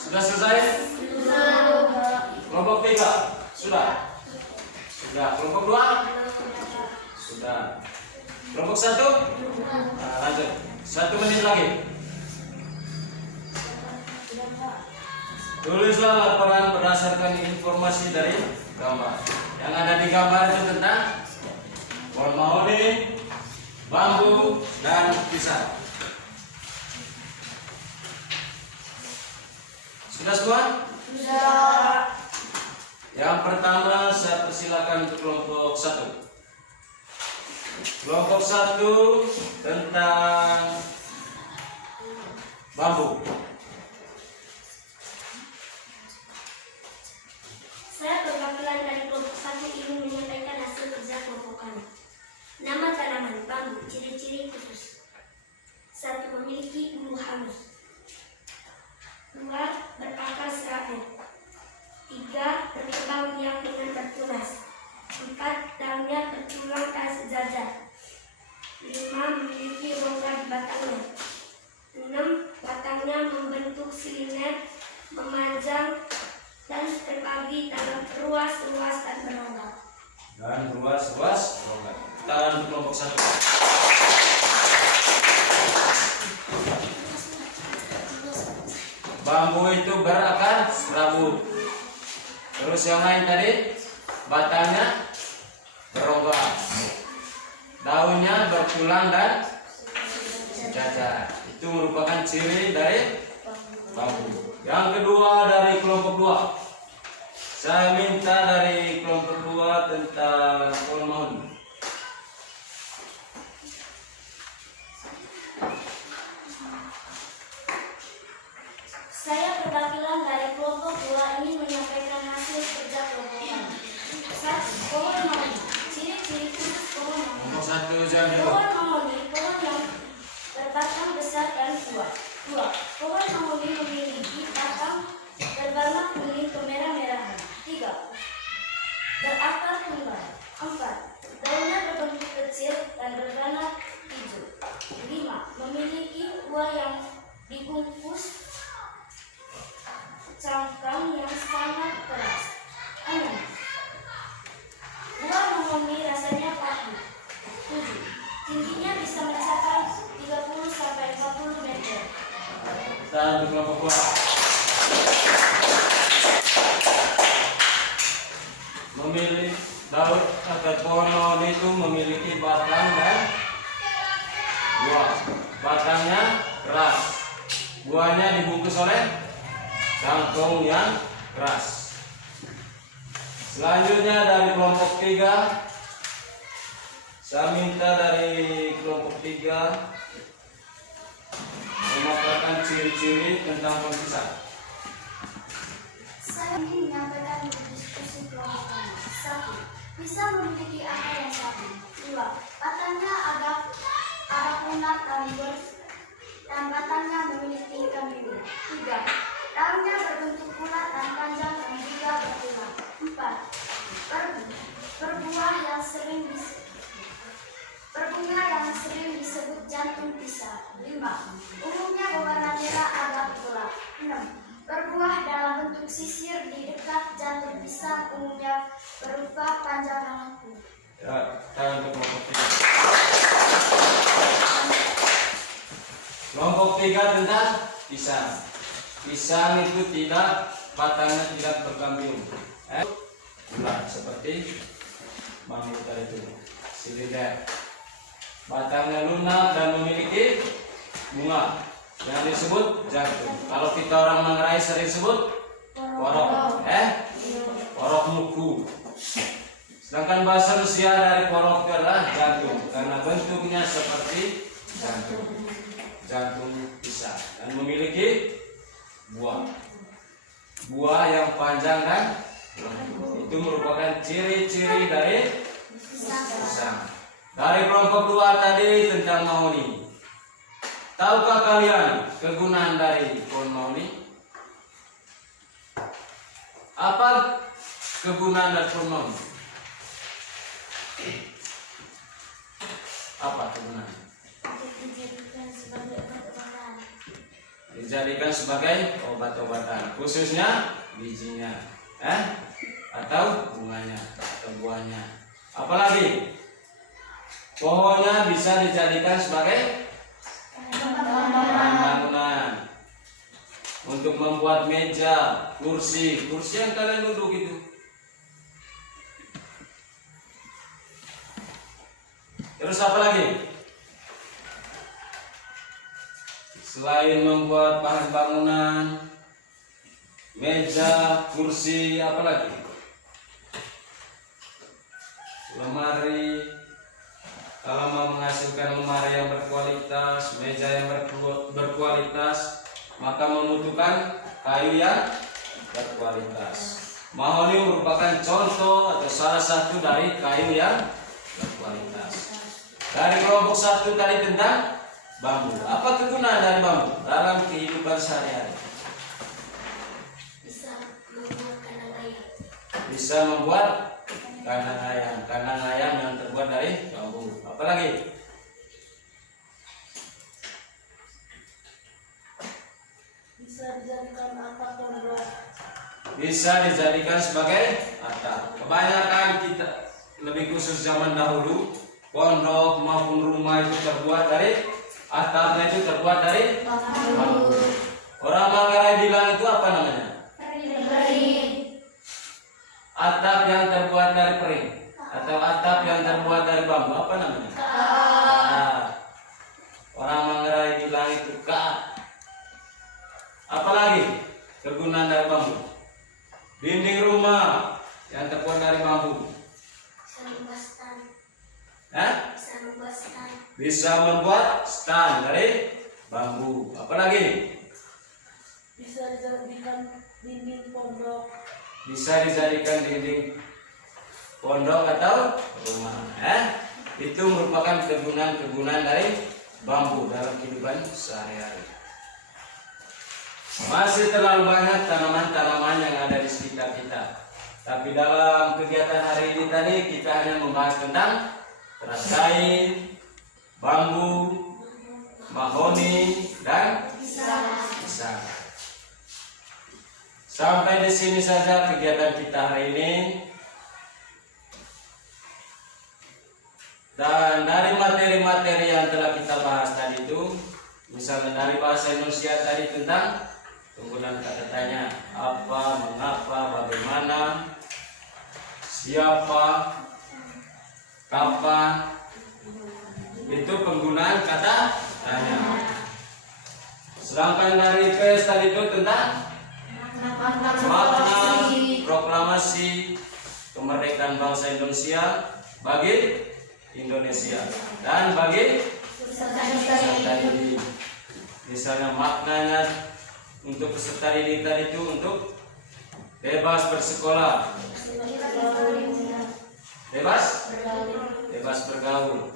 Sudah selesai? Kelompok 3 sudah? Sudah. Kelompok 2? Sudah. Kelompok 1? Nah, lanjut. 1 menit lagi. Tulislah laporan berdasarkan informasi dari gambar. Yang ada di gambar itu tentang pohon mahoni, bambu, dan pisang. Sudah semua? Sudah. Yang pertama saya persilakan untuk kelompok 1. Kelompok 1 tentang bambu. Saya perwakilan dari kelompok 1 ingin menyampaikan hasil kerja kelompok kami. Nama tanaman bambu, ciri-ciri khusus. 1. Memiliki bulu halus. 2. Berakar serabut. ruas-ruas dan berongga. Dan ruas-ruas rongga. Tangan untuk kelompok 1. Bambu itu berakar serabut. Terus yang lain tadi batangnya berongga, daunnya bertulang dan sejajar. Itu merupakan ciri dari bambu. Yang kedua dari kelompok 2. Saya minta dari kelompok 2 tentang pohon mahoni. Saya perwakilan dari kelompok 2 ini menyampaikan hasil kerja kelompok 1. Pohon mahoni. Ciri-ciri khusus pohon mahoni. Kelompok 1 jangan dulu. Pohon mahoni, pohon yang berbatang besar dan kuat. 2. Pohon mahoni memiliki batang berwarna kuning kemerah-merahan. 3. Berakar tunggal. 4. Daunnya berbentuk kecil dan berwarna hijau. 5. Memiliki buah yang dibungkus cangkang yang sangat keras. 6. Buah mahoni rasanya pahit. 7. Tingginya bisa mencapai 30-40 meter. Dan untuk kelompok 2. Memilih daun atau pohon mahoni itu memiliki batang dan buah. Batangnya keras, buahnya dibungkus oleh cangkong yang keras. Selanjutnya dari kelompok 3, saya minta dari kelompok 3 memaparkan ciri-ciri tentang pohon pisang. Saya ingin menyampaikan diskusi kelompok kami. 1. Pisang memiliki akar yang sapi. 2. Batangnya agak lunak dan batangnya memiliki kemiri. 3. Daunnya berbentuk bulat dan panjang dan juga bertulang. 4. Berbunga yang sering disebut jantung pisang. 5. Umumnya berwarna merah agak gelap. 6. Berbuah dalam bentuk sisir di dekat jantung pisang, umumnya berupa panjang dan lengkung. Ya, kita untuk kelompok 3. Kelompok 3 tentang pisang. Pisang itu batangnya tidak berkambium. Bulat seperti bambu tadi itu, silinder. Batangnya lunak dan memiliki bunga yang disebut jantung. Kalau kita orang Manggarai sering sebut porok, porok muku. Sedangkan bahasa Rusia dari porok itu adalah jantung karena bentuknya seperti jantung pisang dan memiliki buah yang panjang dan lembut. Itu merupakan ciri-ciri dari pisang. Dari kelompok 2 tadi tentang mahoni. Tahukah kalian kegunaan dari pohon mahoni? Apa kegunaan dari pohon mahoni? Apa kegunaan? Dijadikan sebagai obat-obatan, khususnya bijinya, atau bunganya, atau buahnya. Apalagi pohonnya bisa dijadikan sebagai bahan bangunan untuk membuat meja, kursi yang kalian duduk itu. Terus apa lagi? Selain membuat bahan bangunan, meja, kursi, apa lagi? Lemari. Kalau mau menghasilkan lemari yang berkualitas, meja yang berkualitas, maka membutuhkan kayu yang berkualitas. Mahoni merupakan contoh atau salah satu dari kayu yang berkualitas. Dari kelompok 1 tadi tentang bambu. Apa kegunaan dari bambu dalam kehidupan sehari-hari? Bisa membuat kandang ayam yang terbuat dari bambu. Apalagi? Bisa dijadikan atap yang berat. Bisa dijadikan sebagai atap kebanyakan kita, lebih khusus zaman dahulu, pondok maupun rumah itu terbuat dari atapnya itu terbuat dari bambu. Orang Manggarai bilang itu apa namanya? Atap yang terbuat dari pering atau atap yang terbuat dari bambu apa namanya? Orang Manggarai bilang itu kaat. Apalagi kegunaan dari bambu. Dinding rumah yang terbuat dari bambu. Bisa membuat stand dari bambu. Apalagi? Bisa dijadikan dinding pondok. Bisa dijadikan dinding pondok atau rumah. Itu merupakan kegunaan-kegunaan dari bambu dalam kehidupan sehari-hari. Masih terlalu banyak tanaman-tanaman yang ada di sekitar kita. Tapi dalam kegiatan hari ini tadi kita hanya membahas tentang keras kain, bambu, mahoni, dan pisang. Sampai di sini saja kegiatan kita hari ini. Dan dari materi-materi yang telah kita bahas tadi itu, misalnya dari bahasa Indonesia tadi tentang penggunaan kata tanya, apa, mengapa, bagaimana, siapa, kapan, itu penggunaan kata tanya. Sedangkan dari IPS tadi itu tentang makna proklamasi kemerdekaan bangsa Indonesia bagi Indonesia dan bagi peserta didik. Misalnya maknanya untuk peserta didik tadi itu untuk bebas bersekolah, bebas bergaul,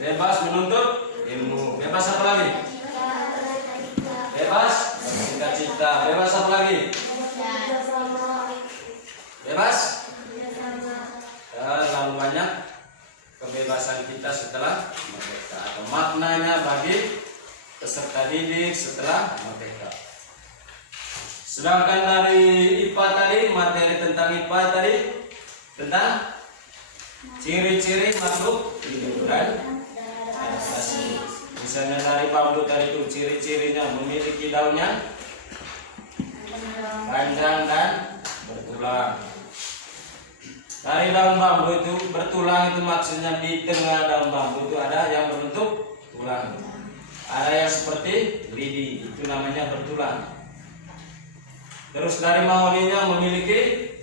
bebas menuntut ilmu, bebas apa lagi? Bebas cita-cita, bebas apa lagi? Bebas. Lalu banyak kebebasan kita setelah merdeka atau maknanya bagi peserta didik setelah merdeka. Sedangkan dari IPA tadi, materi tentang IPA tadi tentang ciri-ciri makhluk hidup dan adaptasi. Misalnya dari bambu tadi itu ciri-cirinya memiliki daunnya panjang dan bertulang. Dari daun bambu itu bertulang itu maksudnya di tengah daun bambu itu ada yang berbentuk tulang. Ada yang seperti lidi, itu namanya bertulang. Terus dari mahoninya memiliki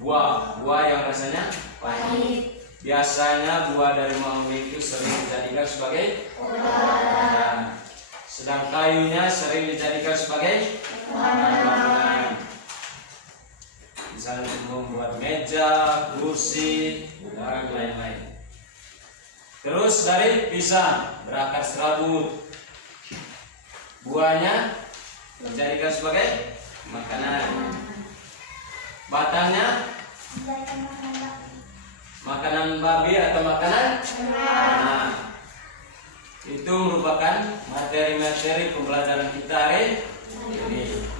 buah yang rasanya pahit. Biasanya buah dari mahoni itu sering dijadikan sebagai obat. Sedang kayunya sering dijadikan sebagai bangunan. Misalnya membuat meja, kursi, dan lain-lain. Terus dari pisang berakar serabut, buahnya dijadikan sebagai makanan. Batangnya makanan babi atau makanan ternak. Itu merupakan materi-materi pembelajaran kita hari ini.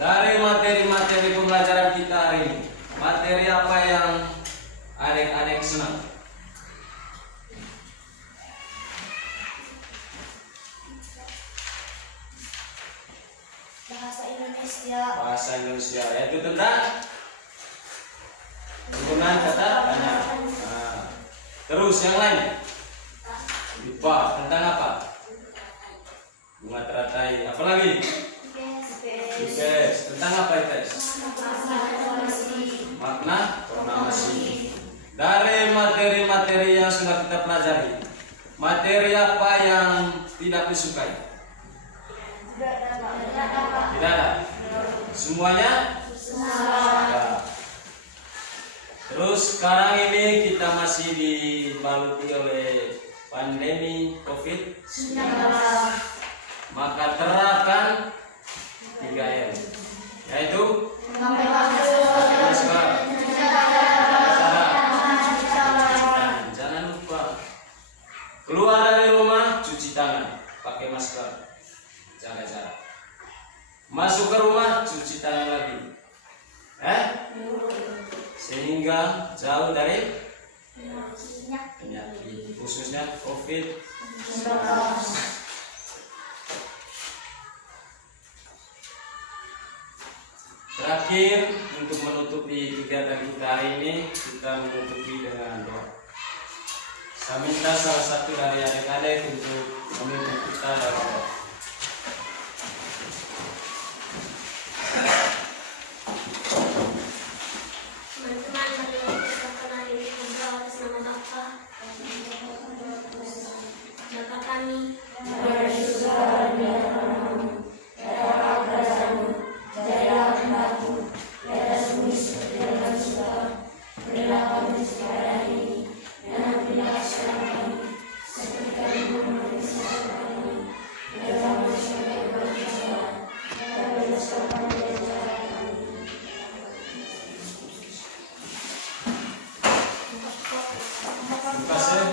Dari materi-materi pembelajaran kita hari ini, materi apa yang adik-adik senang? Bahasa Indonesia, yaitu tentang penggunaan kata tanya. Terus yang lain, IPA tentang apa? Bunga teratai. Apa lagi? IPS tentang apa IPS? Makna proklamasi. Dari materi-materi yang sudah kita pelajari, materi apa yang tidak disukai? Tidak ada. Semuanya? Suka. Terus sekarang ini kita masih dibaluti oleh pandemi COVID-19. Maka terapkan 3M, yaitu pakai masker, jangan lupa keluar dari rumah cuci tangan, pakai masker, jaga jarak. Masuk ke rumah cuci tangan lagi, Sehingga jauh dari penyakit, khususnya COVID. Terakhir, untuk menutupi kegiatan kita hari ini, kita menutupi dengan doa. Saya minta salah satu dari adik-adik untuk memimpin kita dalam doa. Teman-teman, marilah kita hari ini berdoa atas nama Bapa, Bapa kami, yang di surga, dimuliakanmu, datanglah kerajaanmu, jadilah kehendakmu, di atas bumi seperti di dalam surga. Berilah kami rezeki hari ini, dan ampunilah kesalahan kami, seperti kami mengampuni kesalahan kami. Dan jangan sampai kepada kesalahan, dan bebaskan kami dari jahat kami. Terima kasih.